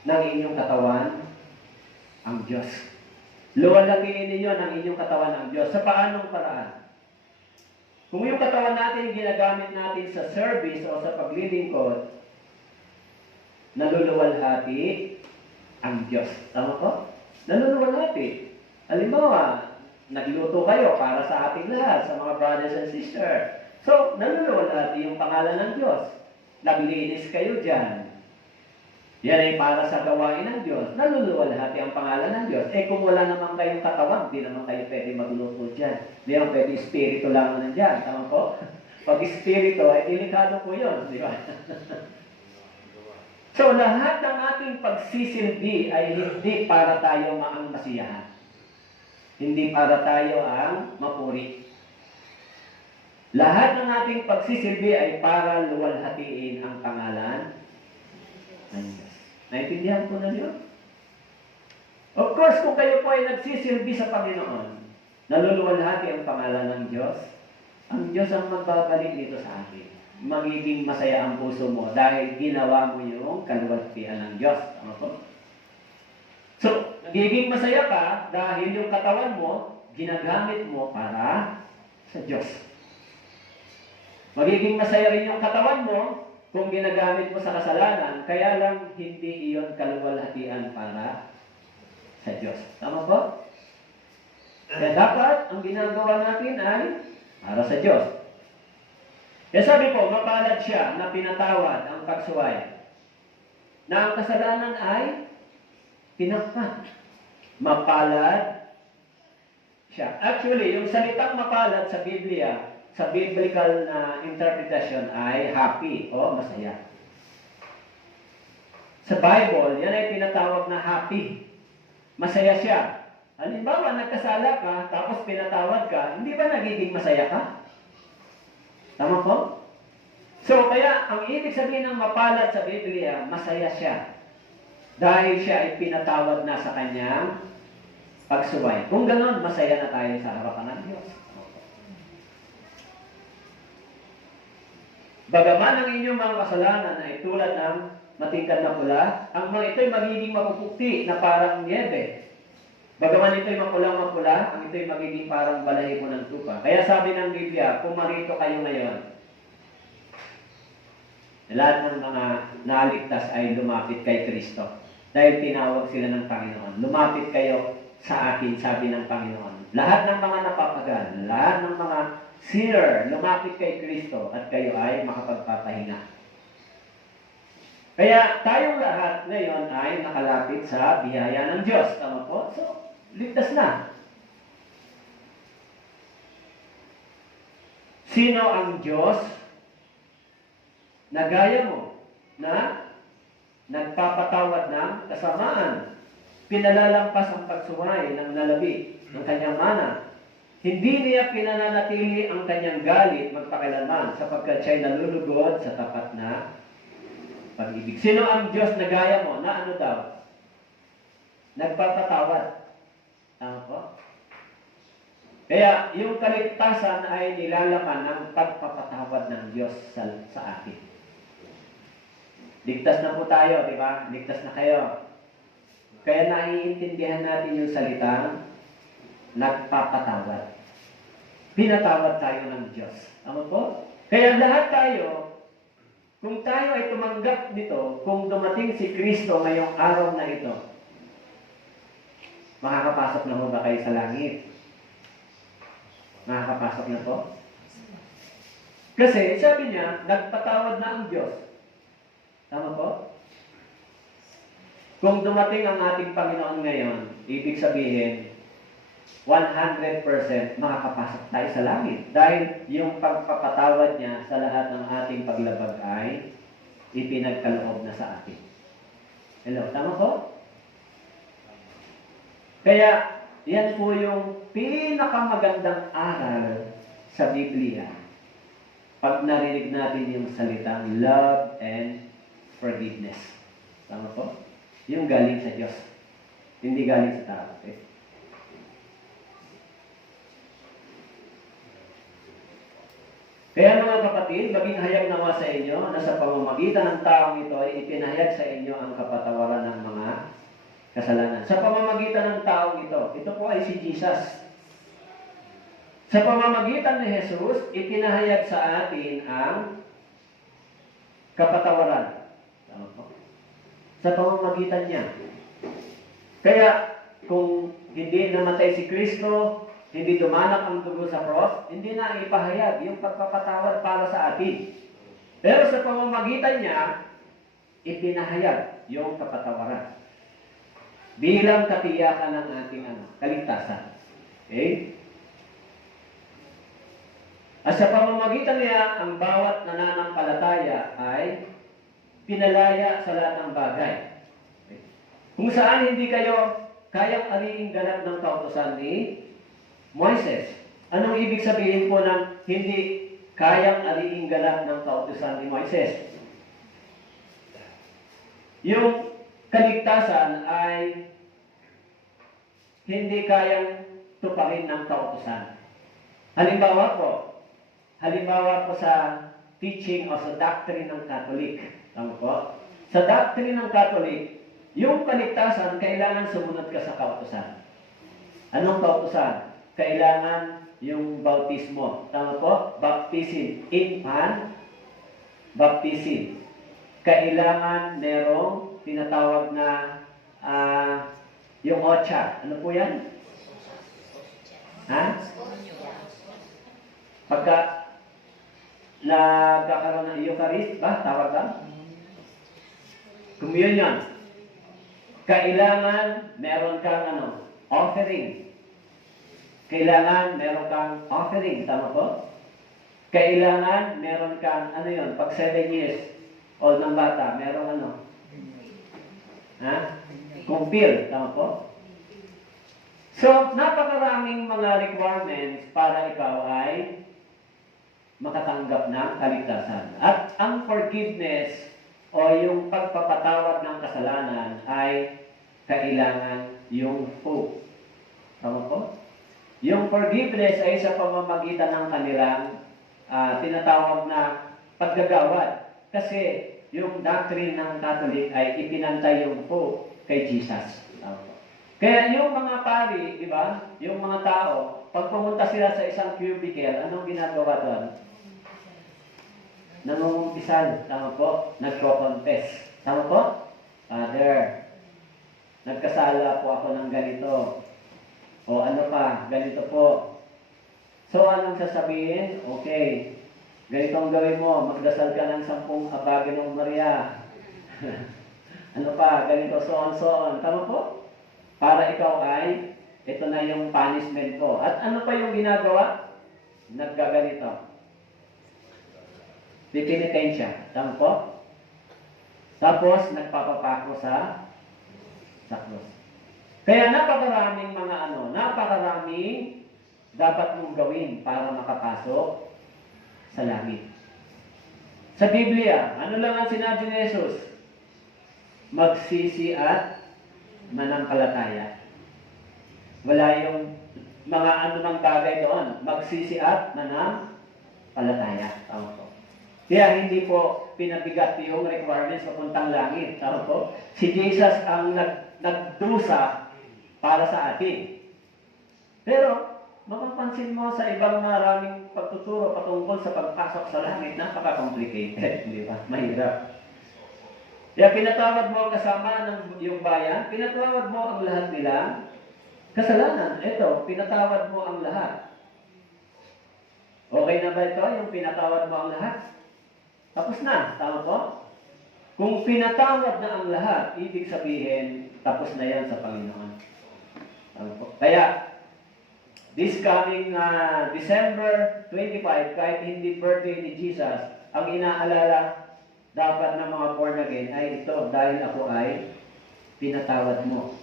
ng inyong katawan ang Diyos. Luwalhatiin ninyo ng inyong katawan ang Diyos. Sa paanong paraan? Kung yung katawan natin ginagamit natin sa service o sa paglilingkod, naluluwalhati ang Diyos. Tama po? Naluluwalhati. Halimbawa, nagluto kayo para sa ating lahat, sa mga brothers and sisters. So, naluluwalhati yung pangalan ng Diyos. Naglinis kayo dyan. Yan ay para sa gawain ng Diyos. Naluluwalhati ang pangalan ng Diyos. Eh kung wala naman kayong katawan, di naman kayo pwede magluto dyan. Di naman pwede espiritu lang nandyan. Tama po? Pag espiritu, ay delikado po yun. Di ba? So, lahat ng ating pagsisilbi ay hindi para tayo maang masiyahan. Hindi para tayo ang mapuri. Lahat ng ating pagsisilbi ay para luwalhatiin ang pangalan ng Diyos. Naintindihan po na niyo? Of course, kung kayo po ay nagsisilbi sa Panginoon, naluluwalhati ang pangalan ng Diyos, ang Diyos ang magbabalik nito sa atin. Magiging masaya ang puso mo dahil ginawa mo yung kaluwalhatian ng Diyos. Tama po? So, nagiging masaya ka dahil yung katawan mo, ginagamit mo para sa Diyos. Magiging masaya rin yung katawan mo kung ginagamit mo sa kasalanan, kaya lang hindi iyon kaluwalhatian para sa Diyos. Tama po? Kaya dapat, ang ginagawa natin ay para sa Diyos. Kaya sabi po, mapalad siya na pinatawad ang pagsuway, na ang kasalanan ay tinakpan. Mapalad siya. Actually, yung salitang mapalad sa Biblia, sa biblical na interpretation ay happy o masaya. Sa Bible, yan ay tinatawag na happy. Masaya siya. Halimbawa, nagkasala ka, tapos pinatawad ka, hindi ba nagiging masaya ka? Tama po? So, kaya, ang ibig sabihin ng mapalad sa Biblia, masaya siya. Dahil siya ay pinatawad na sa kanyang pagsuway. Kung ganon, masaya na tayo sa harapan ng Diyos. Bagaman ang inyong mga kasalanan ay tulad ng matingkad na pula, ang mga ito'y magiging mapupukti na parang niebe. Bagaman ito'y mapulang-mapula, ang ito'y magiging parang balahibo ng tupa. Kaya sabi ng Biblia, kung marito kayo ngayon, lahat ng mga naligtas ay lumapit kay Kristo. Dahil tinawag sila ng Panginoon. Lumapit kayo sa akin, sabi ng Panginoon. Lahat ng mga napapagal, lahat ng mga sinner, lumapit kay Kristo at kayo ay makapagpapahinga. Kaya tayong lahat ngayon ay nakalapit sa biyaya ng Diyos. Tama po? So, ligtas na. Sino ang Diyos na gaya mo na nagpapatawad ng kasamaan, pinalalampas ang pagsuway ng nalabi ng kanyang mana. Hindi niya pinananatili ang kanyang galit magpakilanman sapagkat siya'y nalulugod sa tapat na pag-ibig. Sino ang Diyos na gaya mo na ano daw? Nagpapatawad. Tama po? Kaya yung kaligtasan ay nilalaman ng pagpapatawad ng Diyos sa atin. Ligtas na po tayo, di ba? Ligtas na kayo. Kaya naiintindihan natin yung salitang nagpapatawad. Pinatawad tayo ng Diyos. Tama po? Kaya lahat tayo, kung tayo ay tumanggap nito, kung dumating si Kristo ngayong araw na ito, makakapasok na ho ba kayo sa langit? Makakapasok na po? Kasi sabi niya, nagpatawad na ang Diyos. Tama po? Kung dumating ang ating Panginoon ngayon, ibig sabihin, 100% makakapasok tayo sa langit. Dahil yung pagpapatawad niya sa lahat ng ating paglabag ay ipinagkaloob na sa atin. Hello, tama po? Kaya, yan po yung pinakamagandang aral sa Biblia. Pag narinig natin yung salitang love and forgiveness. Tama po? Yung galing sa Diyos. Hindi galing sa tao. Okay? Kaya mga kapatid, maging hayag nawa sa inyo na sa pamamagitan ng taong ito ay ipinahayag sa inyo ang kapatawaran ng mga kasalanan. Sa pamamagitan ng taong ito po ay si Jesus. Sa pamamagitan ni Jesus, ipinahayag sa atin ang kapatawaran. Tama po? Sa pamamagitan niya. Kaya, kung hindi namatay si Kristo, hindi dumanak ang dugo sa cross, hindi na ipahayag yung pagpapatawad para sa atin. Pero sa pamamagitan niya, ipinahayag yung kapatawaran. Bilang katiyakan ng ating kaligtasan. Okay? At sa pamamagitan niya, ang bawat nananampalataya ay pinalaya sa lahat ng bagay. Okay? Kung saan hindi kayo kayang ariing ganap ng kautusan ni Moises. Anong ibig sabihin po ng hindi kayang ariing ganap ng kautusan ni Moises? Yung kaligtasan ay hindi kayang tuparin ng kautusan. Halimbawa po sa teaching o sa doctrine ng Catholic. Tama po? Sa doctrine ng Catholic, yung kaligtasan, kailangan sumunod ka sa kautusan. Anong kautusan? Kailangan yung bautismo. Tama po? Baptism. Infant baptism. Kailangan merong tinatawag na yung OCHA. Ano po yan? Ha? Pagka nagkakaroon ng Eucharist, ba? Tawag ba? Communion. Kailangan meron kang offering. Kailangan meron kang offering. Tama po? Kailangan meron kang, pag 7 years old ng bata, meron kumpil. Tama po? So, napakaraming mga requirements para ikaw ay makatanggap ng kaligtasan. At ang forgiveness o yung pagpapatawad ng kasalanan ay kailangan yung hope. Tama po? Yung forgiveness ay sa pamamagitan ng kanilang tinatawag na paggagawad. Kasi yung doctrine ng Catholic ay ipinantay yung hope kay Jesus. Tama po? Kaya yung mga pari, di ba? Yung mga tao, pag pumunta sila sa isang cubicle, anong ginagawa doon? Nangungumpisal. Tama po? Nagko-confess. Tama po? Father, nagkasala po ako ng ganito. O ano pa, ganito po. So, anong sasabihin? Okay, ganito ang gawin mo. Magdasal ka ng 10 Aba Ginoong Maria. Ano pa, ganito, so on. Tama po? Para ikaw ay, ito na yung punishment ko. At ano pa yung ginagawa? Naggaganito. Pitinitensya. Tama po? Tapos, nagpapapako sa krus. Kaya napakaraming napakaraming dapat mong gawin para makapasok sa langit. Sa Biblia, ano lang ang sinabi ni Jesus? Magsisi at manampalataya. Wala yung mga ng bagay doon. Magsisi at manampalataya. Tama po. Kaya hindi po pinabigat yung requirements papuntang langit. Tama po? Si Jesus ang nagdusa para sa atin. Pero, mapapansin mo sa ibang maraming pagtuturo patungkol sa pagpasok sa langit, napaka-complicated. Di ba? Mahirap. Kaya pinatawad mo ang kasama ng iyong bayan, pinatawad mo ang lahat nilang kasalanan. Ito, pinatawad mo ang lahat. Okay na ba ito, yung pinatawad mo ang lahat? Tapos na, tama po? Kung pinatawad na ang lahat, ibig sabihin, tapos na yan sa Panginoon. Tama po? Kaya, this coming December 25, kahit hindi birthday ni Jesus, ang inaalala dapat ng mga born again ay ito, dahil ako ay pinatawad mo.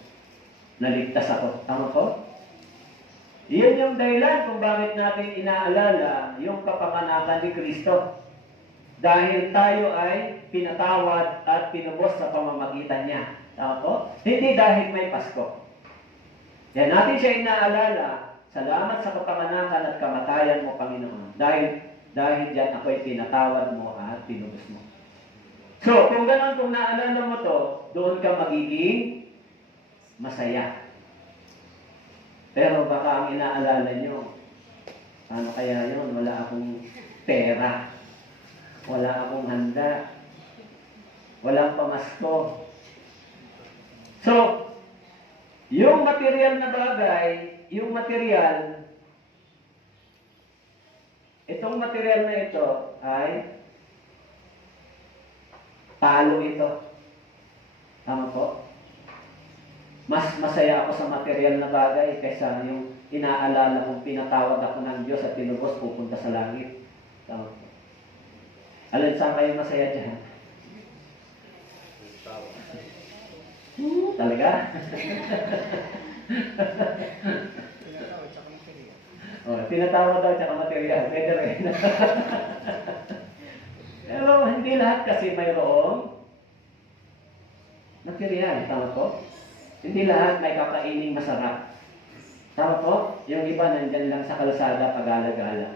Naligtas ako. Tama po? Iyon yung dahilan kung bakit natin inaalala yung kapanganakan ni Kristo. Dahil tayo ay pinatawad at pinubos sa pamamagitan niya. Tama po? Hindi dahil may Pasko. Yan natin siya inaalala. Salamat sa kapanganakan at kamatayan mo, Panginoon. Dahil diyan ako'y pinatawad mo at pinubos mo. So, kung gano'n, kung naalala mo to, doon ka magiging masaya. Pero baka ang inaalala nyo, ano kaya yun? Wala akong pera. Wala akong handa. Walang pamasko. So, yung material na bagay, itong material na ito ay talo ito. Tama po? Mas masaya ako sa material na bagay kaysa yung inaalala kong pinatawad ako ng Diyos at tinubos pupunta sa langit. Tama po? Alin saan kayo masaya dyan? Talaga? Tinatawad daw tsaka material. Pwede rin. Pero hindi lahat kasi mayroong material. Tama po? Hindi lahat may kakaining masarap. Tama po? Yung iba nandyan lang sa kalsada pag-alagala.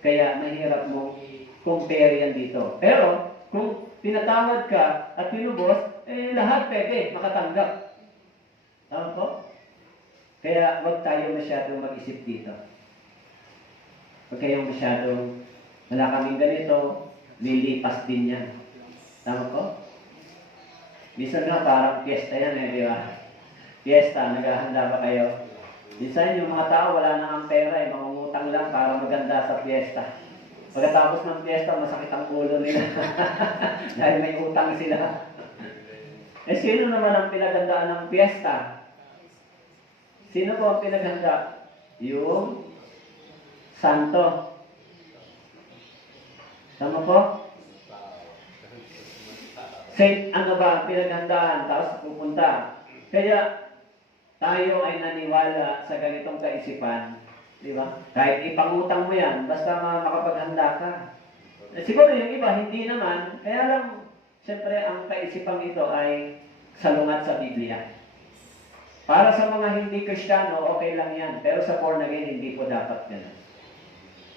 Kaya mahirap mong compare yan dito. Pero, kung pinatawad ka at pinubos, lahat pwede makatanggap. Tama po? Kaya huwag tayo masyadong mag-isip dito. Huwag kayong masyadong, wala kaming ganito, lilipas din yan. Tama po? Minsan nga parang fiesta yan di ba? Fiesta, naghahanda ba kayo? Minsan yung mga tao wala na ang pera eh, mangungutang lang para maganda sa piyesta. Pagkatapos ng piyesta, masakit ang ulo nila. Dahil may utang sila. Eh sino naman ang pinaghandaan ng piyesta? Sino po ang pinaghanda? Yung santo. Tama po? Saint ano ba ang pinaghandaan? Tapos pupunta. Kaya tayo ay naniwala sa ganitong kaisipan. Di ba? Kahit ipangutang mo yan, basta makapaghanda ka. Siguro yung iba, hindi naman. Kaya lang, siyempre, ang kaisipan ito ay salungat sa Biblia. Para sa mga hindi Kristiyano, okay lang yan. Pero sa born again, hindi po dapat yan.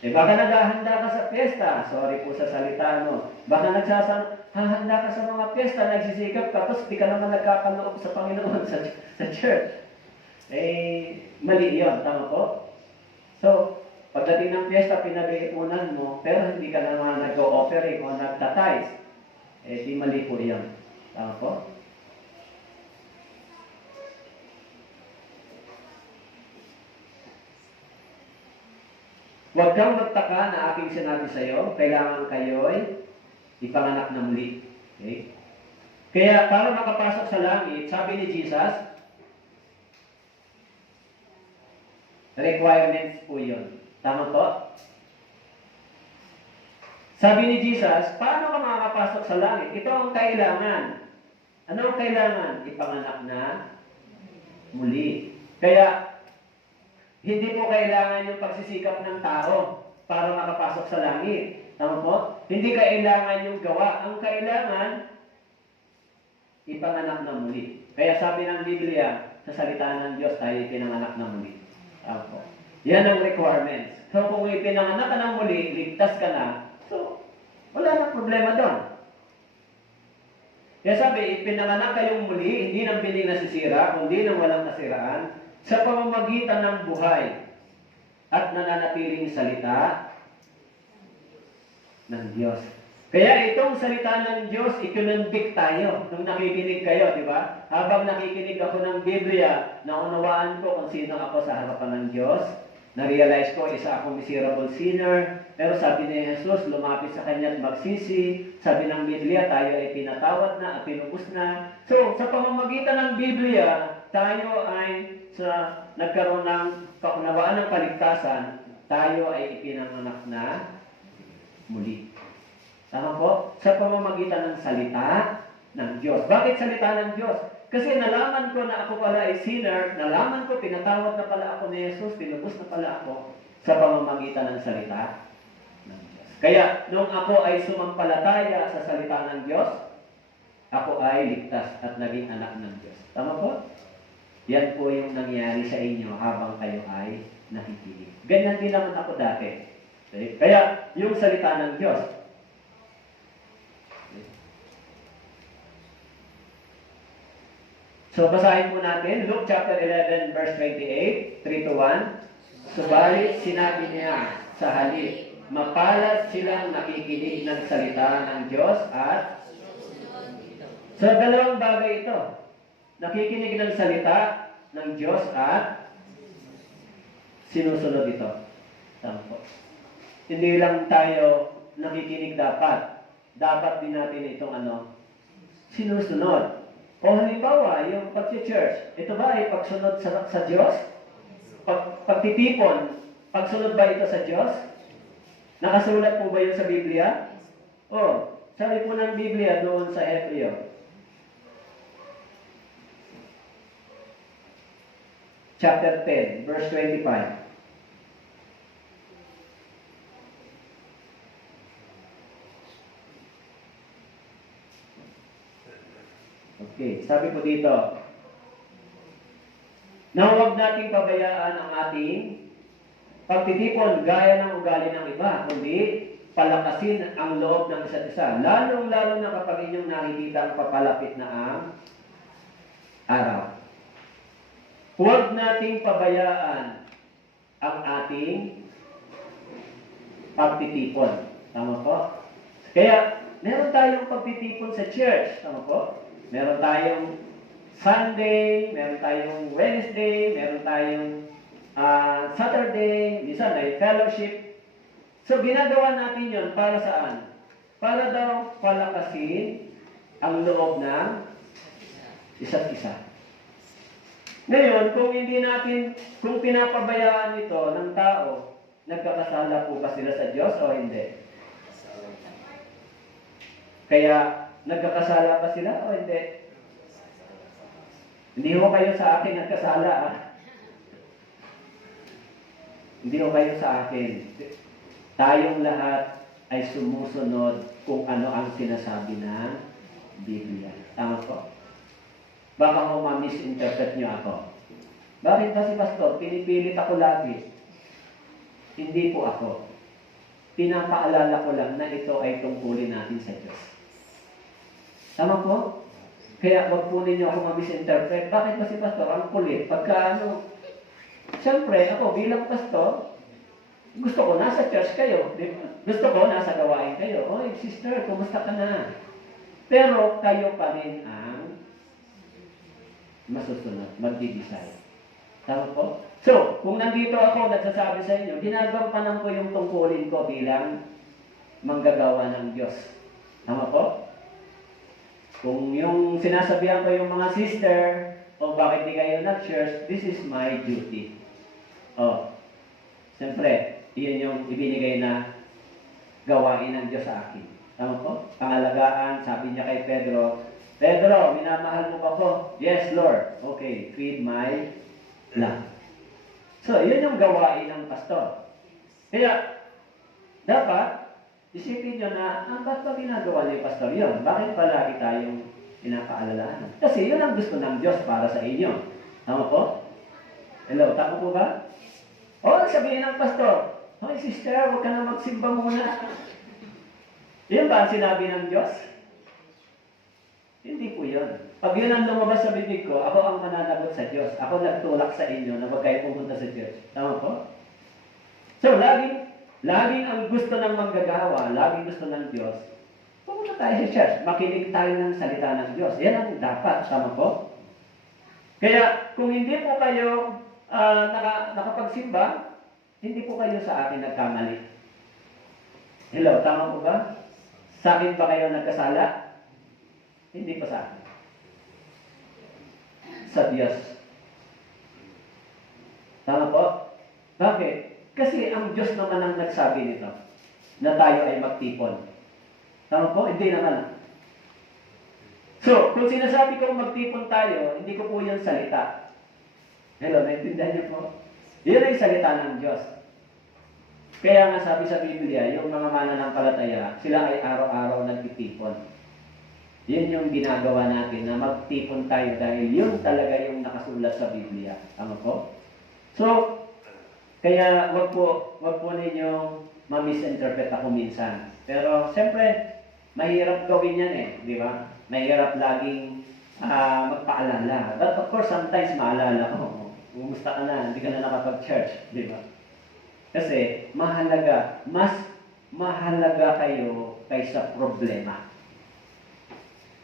Eh baka naghahanda ka sa piyesta, sorry po sa salita, no? Baka hahanda ka sa mga piyesta, nagsisikap ka, tapos di ka naman nagkakaloob sa Panginoon sa church. Eh, mali yun, tama po? So, pagdating ng piyesta, pinag-iipunan mo, pero hindi ka naman nag-o-operate o nagtatize. Eh, di mali po yun. Tama po? Huwag kang magtaka na aking sinabi sa iyo, kailangan kayo'y ipanganak na muli. Okay? Kaya para makapasok sa langit, sabi ni Jesus, requirements po yun. Tama po? Sabi ni Jesus, paano ka makakapasok sa langit? Ito ang kailangan. Ano ang kailangan? Ipanganak na muli. Kaya, hindi po kailangan yung pagsisikap ng tao para makapasok sa langit. Tama po? Hindi kailangan yung gawa. Ang kailangan, ipanganak na muli. Kaya sabi ng Biblia, sa salita ng Diyos, tayo pinanganak na muli. Tama po. Yan ang requirements. So kung ipinanganak ka ng muli, ligtas ka na, so wala nang problema doon. Kaya sabi, ipinanganak kayong muli, hindi ng biling nasisira, kundi ng walang nasiraan, sa pamamagitan ng buhay at nananatiling salita ng Diyos. Kaya itong salita ng Diyos, ikinundik tayo nung nakikinig kayo, di ba? Habang nakikinig ako ng Biblia, naunawaan ko kung sino ako sa harapan ng Diyos. Na-realize ko, isa akong miserable sinner. Pero sabi ni Jesus, lumapit sa kanya at magsisi. Sabi ng Biblia, tayo ay pinatawad na at tinubos na. So, sa pamamagitan ng Biblia, tayo ay sa nagkaroon ng kaunawaan ng kaligtasan, tayo ay ipinanganak na muli. Tama po? Sa pamamagitan ng salita ng Diyos. Bakit salita ng Diyos? Kasi nalaman ko na ako pala ay sinner, nalaman ko, pinatawad na pala ako ni Jesus, pinubos na pala ako sa pamamagitan ng salita ng Diyos. Kaya, nung ako ay sumampalataya sa salita ng Diyos, ako ay ligtas at naging anak ng Diyos. Tama po? Yan po yung nangyari sa inyo habang kayo ay nakikinig. Ganyan din naman ako dati. Okay? Kaya, yung salita ng Diyos. Okay? So, basahin po natin, Luke chapter 11, verse 28, 3-1. Subalit, sinabi niya sa halip, mapalad silang nakikinig ng salita ng Diyos at so, dalawang bagay ito. Nakikinig ng salita ng Diyos at sinusunod ito. Tama po. Hindi lang tayo nakikinig dapat. Dapat din natin itong sinusunod. O halimbawa, yung pag-church, ito ba ay pagsunod sa Diyos? Pagtitipon, pagsunod ba ito sa Diyos? Nakasulat po ba yun sa Biblia? O, sabi po ng Biblia doon sa Hebreo, chapter 10, verse 25. Okay, sabi po dito, na huwag nating pabayaan ang ating pagtitipon gaya ng ugali ng iba, kundi palakasin ang loob ng isa't isa. Lalong-lalo na kapag inyong nakikita ang papalapit na ang araw. Huwag nating pabayaan ang ating pagtitipon. Tama po? Kaya, meron tayong pagtitipon sa church. Tama po? Meron tayong Sunday, meron tayong Wednesday, meron tayong Saturday, minsan may fellowship. So, ginagawa natin yon para saan? Para daw palakasin ang loob ng isa't isa. Ngayon, kung pinapabayaan ito ng tao, nagkakasala po ba sila sa Diyos o hindi? Kaya, nagkakasala ba sila o hindi? Hindi ho kayo sa akin nagkasala, ah. Hindi ho kayo sa akin. Tayong lahat ay sumusunod kung ano ang sinasabi ng Biblia. Tama po? Baka mo ma-misinterpret niyo ako. Bakit ba si Pastor? Pinipilit ako lagi. Hindi po ako. Pinapaalala ko lang na ito ay tungkulin natin sa Diyos. Tama po? Kaya wag po ninyo ako ma-misinterpret. Bakit ba si Pastor? Ang kulit. Pagka siyempre, ako bilang Pastor, gusto ko nasa church kayo. Gusto ko nasa gawain kayo. Oy, sister, kumusta ka na? Pero kayo pa rin ang masusunod, magdi-decide. Tama po? So, kung nandito ako nagsasabi sa inyo, ginagampanan ko yung tungkulin ko bilang manggagawa ng Diyos. Tama po? Kung yung sinasabihan ko yung mga sister, o bakit di kayo nag-church, this is my duty. Siyempre, iyan yung ibinigay na gawain ng Diyos sa akin. Tama po? Pangalagaan, sabi niya kay Pedro, Pedro, minamahal mo ba ko? Yes, Lord. Okay, feed my lamb. So, yun yung gawain ng pastor. Kaya, dapat, isipin nyo na, ba't ba ginagawa ni pastor yun? Bakit palagi tayong pinapaalalahan? Kasi yun ang gusto ng Diyos para sa inyo. Tama po? Hello, tama po ba? Sabihin ng pastor, Hoy, sister, huwag ka na magsimba muna. Yun ba ang sinabi ng Diyos? Hindi po yun. Pag yun ang lumabas sa bibig ko, ako ang mananagot sa Diyos. Ako nagtulak sa inyo na huwag kayo pumunta sa church. Tama po? So, laging ang gusto ng manggagawa, laging gusto ng Diyos, pumunta tayo sa church. Makinig tayo ng salita ng Diyos. Yan ang dapat. Tama po? Kaya, kung hindi po kayo nakapagsimba, hindi po kayo sa akin nagkamali. Hello, tama po ba? Sa akin ba kayo nagkasala? Hindi pa sa akin. Sa Diyos. Tama po? Bakit? Kasi ang Diyos naman ang nagsabi nito na tayo ay magtipon. Tama po? Hindi naman. So, kung sinasabi kong magtipon tayo, hindi ko po yan salita. Hello, naintindihan niyo po? Yan ay salita ng Diyos. Kaya nga sabi sa Biblia, yung mga mananampalataya, sila ay araw-araw nagtitipon. Yun yung ginagawa natin na magtipon tayo dahil yun talaga yung nakasulat sa Biblia. Tama po? So, kaya wag po ninyong ma-misinterpret ako minsan. Pero, siyempre, mahirap gawin yan eh. Di ba? Mahirap laging magpaalala. But of course, sometimes maalala ko. Kumusta ka na? Hindi ka na nakapag-church. Di ba? Kasi, mas mahalaga kayo kaysa problema.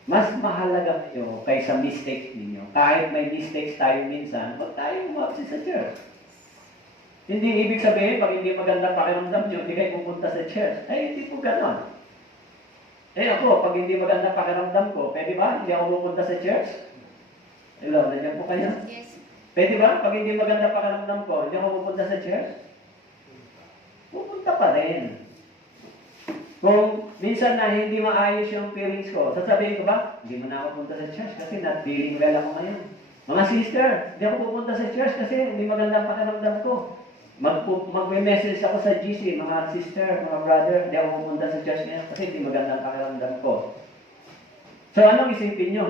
Mas mahalaga kayo kaysa mistakes ninyo. Kahit may mistakes tayo minsan, huwag tayo umabsi sa church. Hindi ibig sabihin, pag hindi magandang pakiramdam nyo, hindi kayo pupunta sa church. Ay, hindi po ganon. Ako, pag hindi magandang pakiramdam ko, pwede ba? Hindi ako pupunta sa church? Hello, nandiyan po kayo? Yes. Pwede ba? Pag hindi magandang pakiramdam ko, hindi ako pupunta sa church? Pupunta pa rin. Kung minsan na hindi maayos yung feelings ko, sasabihin ko ba, hindi mo na ako punta sa church kasi not feeling well ako ngayon. Mga sister, hindi ako pupunta sa church kasi hindi magandang pakiramdam ko. Magme-message ako sa GC, mga sister, mga brother, hindi ako pupunta sa church ngayon kasi hindi magandang pakiramdam ko. So anong isipin nyo?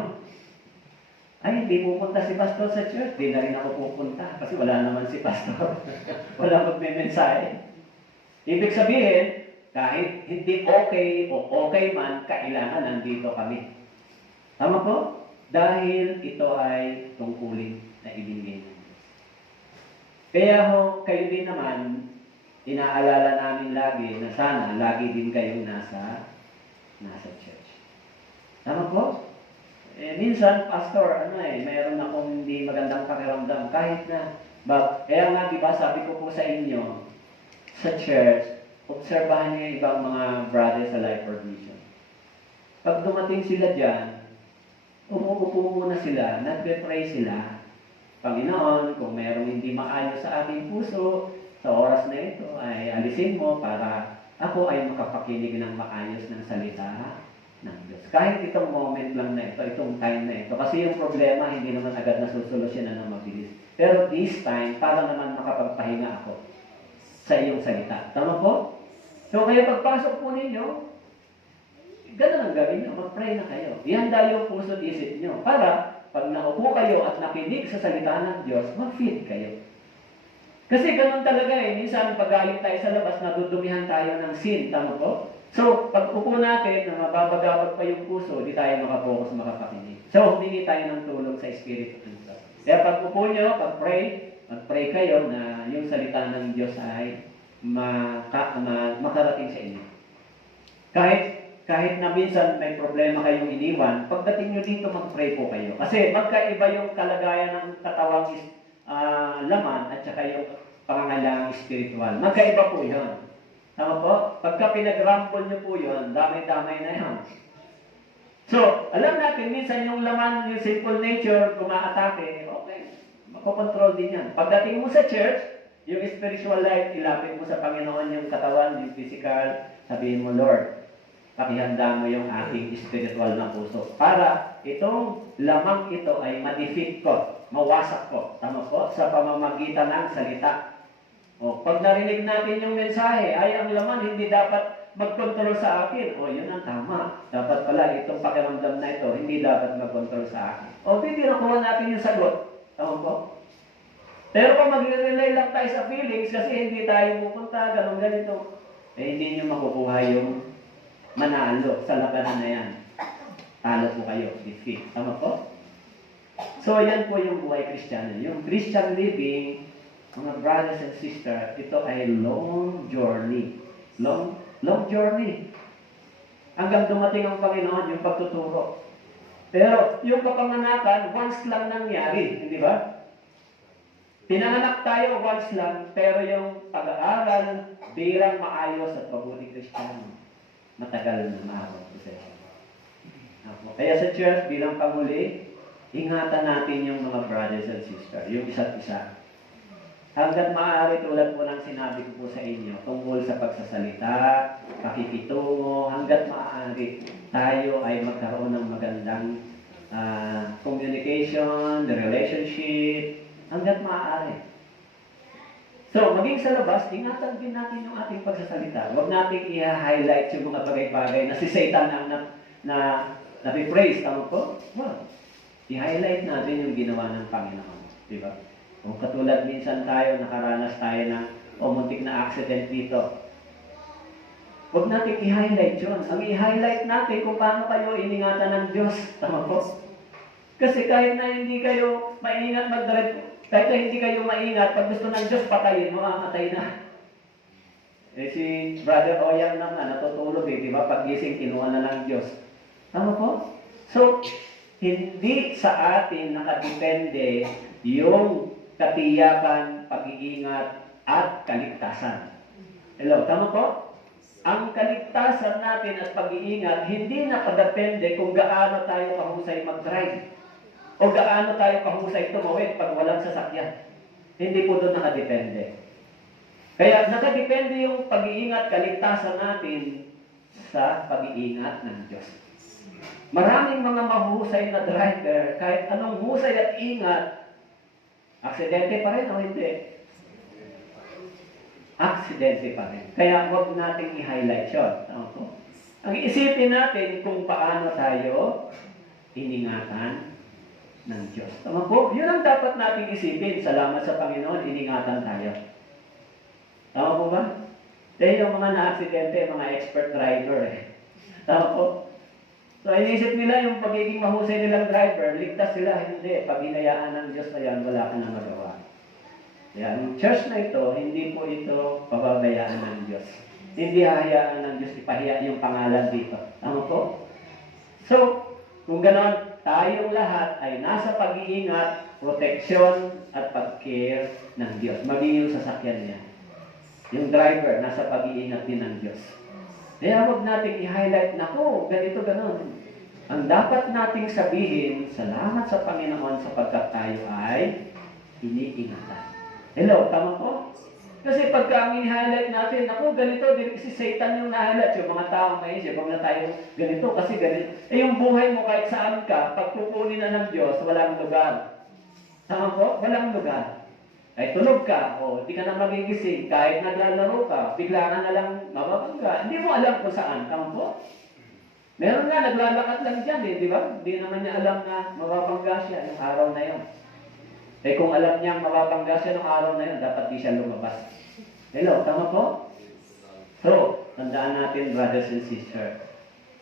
Ay, hindi pupunta si pastor sa church, hindi na rin ako pupunta kasi wala naman si pastor. Wala magme-mensahe. Ibig sabihin, kahit hindi okay o okay man, kailangan nandito kami. Tama po? Dahil ito ay tungkulin na ibinigay ng Diyos. Kaya kayo din naman, inaalala namin lagi na sana lagi din kayong nasa church. Tama po? Minsan, pastor, mayroon akong hindi magandang pakiramdam. Kahit na Kaya nga, di ba, sabi ko po sa inyo, sa church, obserbahan niyo yung ibang mga brothers sa Life Provision. Pag dumating sila dyan, umuupo muna sila, nagpe-pray sila. Panginoon, kung mayroong hindi maayos sa aking puso, sa oras na ito, ay alisin mo para ako ay makapakinig ng maayos ng salita ng Diyos. Kahit itong moment lang na ito, itong time na ito. Kasi yung problema, hindi naman agad nasusolusyonan ng mabilis. Pero this time, para naman makapagpahinga ako sa iyong salita. Tama po? So, kaya pagpasok po ninyo, ganun ang gawin nyo. Mag-pray na kayo. Ihanda yung puso at isip nyo. Para, pag naupo kayo at nakinig sa salita ng Diyos, mag-feed kayo. Kasi ganun talaga eh. Minsan, pag galing tayo sa labas, nadudumihan tayo ng sin. Tama po? So, pag upo natin na mababagabag pa yung puso, di tayo makapokus, makapakinig. So, humingi tayo ng tulong sa Espiritu Santo. Kaya pag upo nyo, mag-pray kayo na yung salita ng Diyos ay makarating sa inyo. Kahit na minsan may problema kayong iniwan, pagdating nyo dito, mag-pray po kayo. Kasi magkaiba yung kalagayan ng katawang laman at saka yung pangangailangang spiritual. Magkaiba po yun. Tama po? Pagka pinag-rumble nyo po yun, damay-damay na yun. So, alam natin, minsan yung laman, yung simple nature, kumaatake, okay, makokontrol din yan. Pagdating mo sa church, yung spiritual life, ilapit mo sa Panginoon yung katawan, yung physical, sabihin mo, Lord, pakihanda mo yung aking spiritual na puso. Para itong lamang ito ay ma-defeat ko, mawasak ko, tama po, sa pamamagitan ng salita. O, pag narinig natin yung mensahe, ay ang laman hindi dapat mag-control sa akin. O, yun ang tama. Dapat pala itong pakiramdam na ito, hindi dapat mag-control sa akin. O, hindi nakuha natin yung sagot. Tama po? Pero kung magre-rely lang tayo sa feelings, kasi hindi tayo pupunta, ganun ganito, eh hindi nyo makukuha yung manalo sa labanan na yan. Talo po kayo, defeat. Tama po? So, yan po yung buhay Kristiyano. Yung Christian living, mga brothers and sisters, ito ay long journey. Long journey. Hanggang dumating ang Panginoon, yung pagtuturo. Pero, yung kapanganakan, once lang nangyari. Hindi ba? Pinanganak tayo once lang, pero yung pag-aaral bilang maayos at mabuting Kristiyano, matagal na mahabang proseso. Kaya sa church, bilang panguli, ingatan natin yung mga brothers and sisters, yung isa't isa. Hanggat maaari, tulad po ng sinabi ko po sa inyo, tungkol sa pagsasalita, pakikitungo, hanggat maaari, tayo ay magkaroon ng magandang communication, the relationship, hanggat maaari. So, maging sa labas, ingatan din natin yung ating pagsasalita. Huwag natin i-highlight yung mga bagay-bagay na si Satan ang napipraise. Tama po? Well, i-highlight natin yung ginawa ng Panginoon. Diba? O katulad minsan tayo, nakaranas tayo ng muntik na accident dito. Huwag natin i-highlight yun. Ang i-highlight natin kung paano kayo iningatan ng Diyos. Tama po? Kasi kahit na hindi kayo maingat mag-drive, kahit na hindi kayo maingat, pag gusto ng Diyos, patayin mo, matay na. Eh si Brother Oyang naman, natutulog eh, di ba? Pag-gising, kinuha na ng Diyos. Tama po? So, hindi sa atin nakadepende yung katiyakan, pag-iingat, at kaligtasan. Hello, tama po? Ang kaligtasan natin at pag-iingat, hindi nakadepende kung gaano tayo kahusay mag-drive o gaano tayo kahusay tumawid pag walang sasakyan. Hindi po doon nakadepende. Kaya nakadepende yung pag-iingat, kaligtasan natin sa pag-iingat ng Diyos. Maraming mga mahusay na driver, kahit anong husay at ingat, aksidente pa rin o hindi? Aksidente pa rin. Kaya huwag natin i-highlight yun. Ang isipin natin kung paano tayo iningatan ng Diyos. Tama po? Yun ang dapat natin isipin. Salamat sa Panginoon, iningatan tayo. Tama po ba? Dahil yung mga na-aksidente, mga expert driver eh. Tama po? So, inisip nila yung pagiging mahusay nilang driver, ligtas sila, hindi. Pag hinayaan ng Diyos na yan, wala ka na magawa. Yan, church na ito, hindi po ito pababayaan ng Diyos. Hindi hahayaan ng Diyos ipahiya yung pangalan dito. Tama po? So, kung gano'n, tayong lahat ay nasa pag-iingat, proteksyon, at care ng Diyos. Maging yung sasakyan niya. Yung driver, nasa pag-iingat din ng Diyos. Kaya huwag natin i-highlight, naku, ganito, ganon. Ang dapat nating sabihin, salamat sa Panginoon sapagkat tayo ay iniingatan. Hello, tama po? Kasi pagka ang i-highlight natin, naku, ganito, si Satan yung na-highlight. Yung mga taong may isip, huwag na tayo ganito kasi ganito. Eh yung buhay mo kahit saan ka, pag kukunin na ng Diyos, walang lugar. Tama po? Walang lugar. Ay tulog ka, o di ka na magigising, kahit naglalaro ka, bigla ka na lang mababangga. Hindi mo alam kung saan, tama po? Meron nga, naglalakad lang dyan di ba? Hindi naman niya alam na mababangga siya yung araw na yun. Eh kung alam niyang mababangga siya ng araw na yun, dapat di siya lumabas. Hello, tama po? So, tandaan natin, brothers and sisters,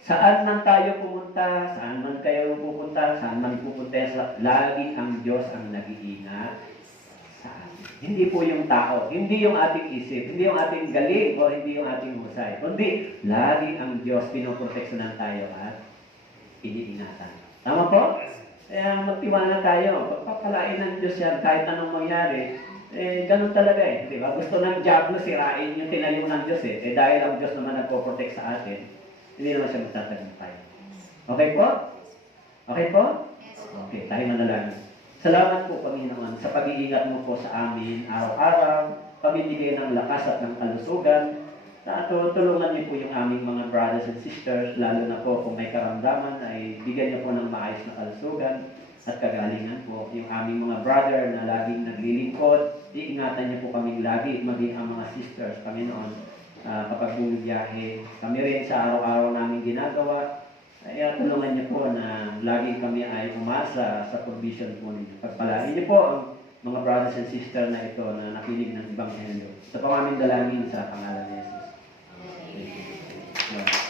saan man tayo pumunta, saan man kayo pupunta, saan man pupunta, lagi ang Diyos ang nag-iingat sa atin. Hindi po yung tao, hindi yung ating isip, hindi yung ating galing, o hindi yung ating husay. Kundi, lagi ang Diyos pinoproteksyonan tayo at iniingatan. Tama po? Kaya magtiwala tayo. Pagpapalain ng Diyos yan, kahit anong mangyari, ganun talaga di ba? Gusto ng diablo sirain yung tinayo ng Diyos Eh dahil ang Diyos naman nagpo-protect sa atin, hindi naman siya magtatagumpay. Okay po? Okay po? Okay, tayo manalangin. Salamat po, Panginoon, sa pag-iingat mo po sa amin araw-araw, pamimigay ng lakas at ng kalusugan, na tulungan niyo po yung aming mga brothers and sisters, lalo na po kung may karamdaman, ay bigyan niyo po ng maayos na kalusugan at kagalingan po. Yung aming mga brother na laging naglilingkod, iingatan niyo po kaming lagi, maging ang mga sisters, Panginoon, kapag bumibiyahe. Kami rin sa araw-araw namin ginagawa, kaya tulungan niyo po na lagi kami ay umasa sa provision po ninyo. Pagpalain niyo po ang mga brothers and sisters na ito na nakinig ng Ebanghelyo. Sa pamaming dalangin sa pangalan ni Jesus. Thank you.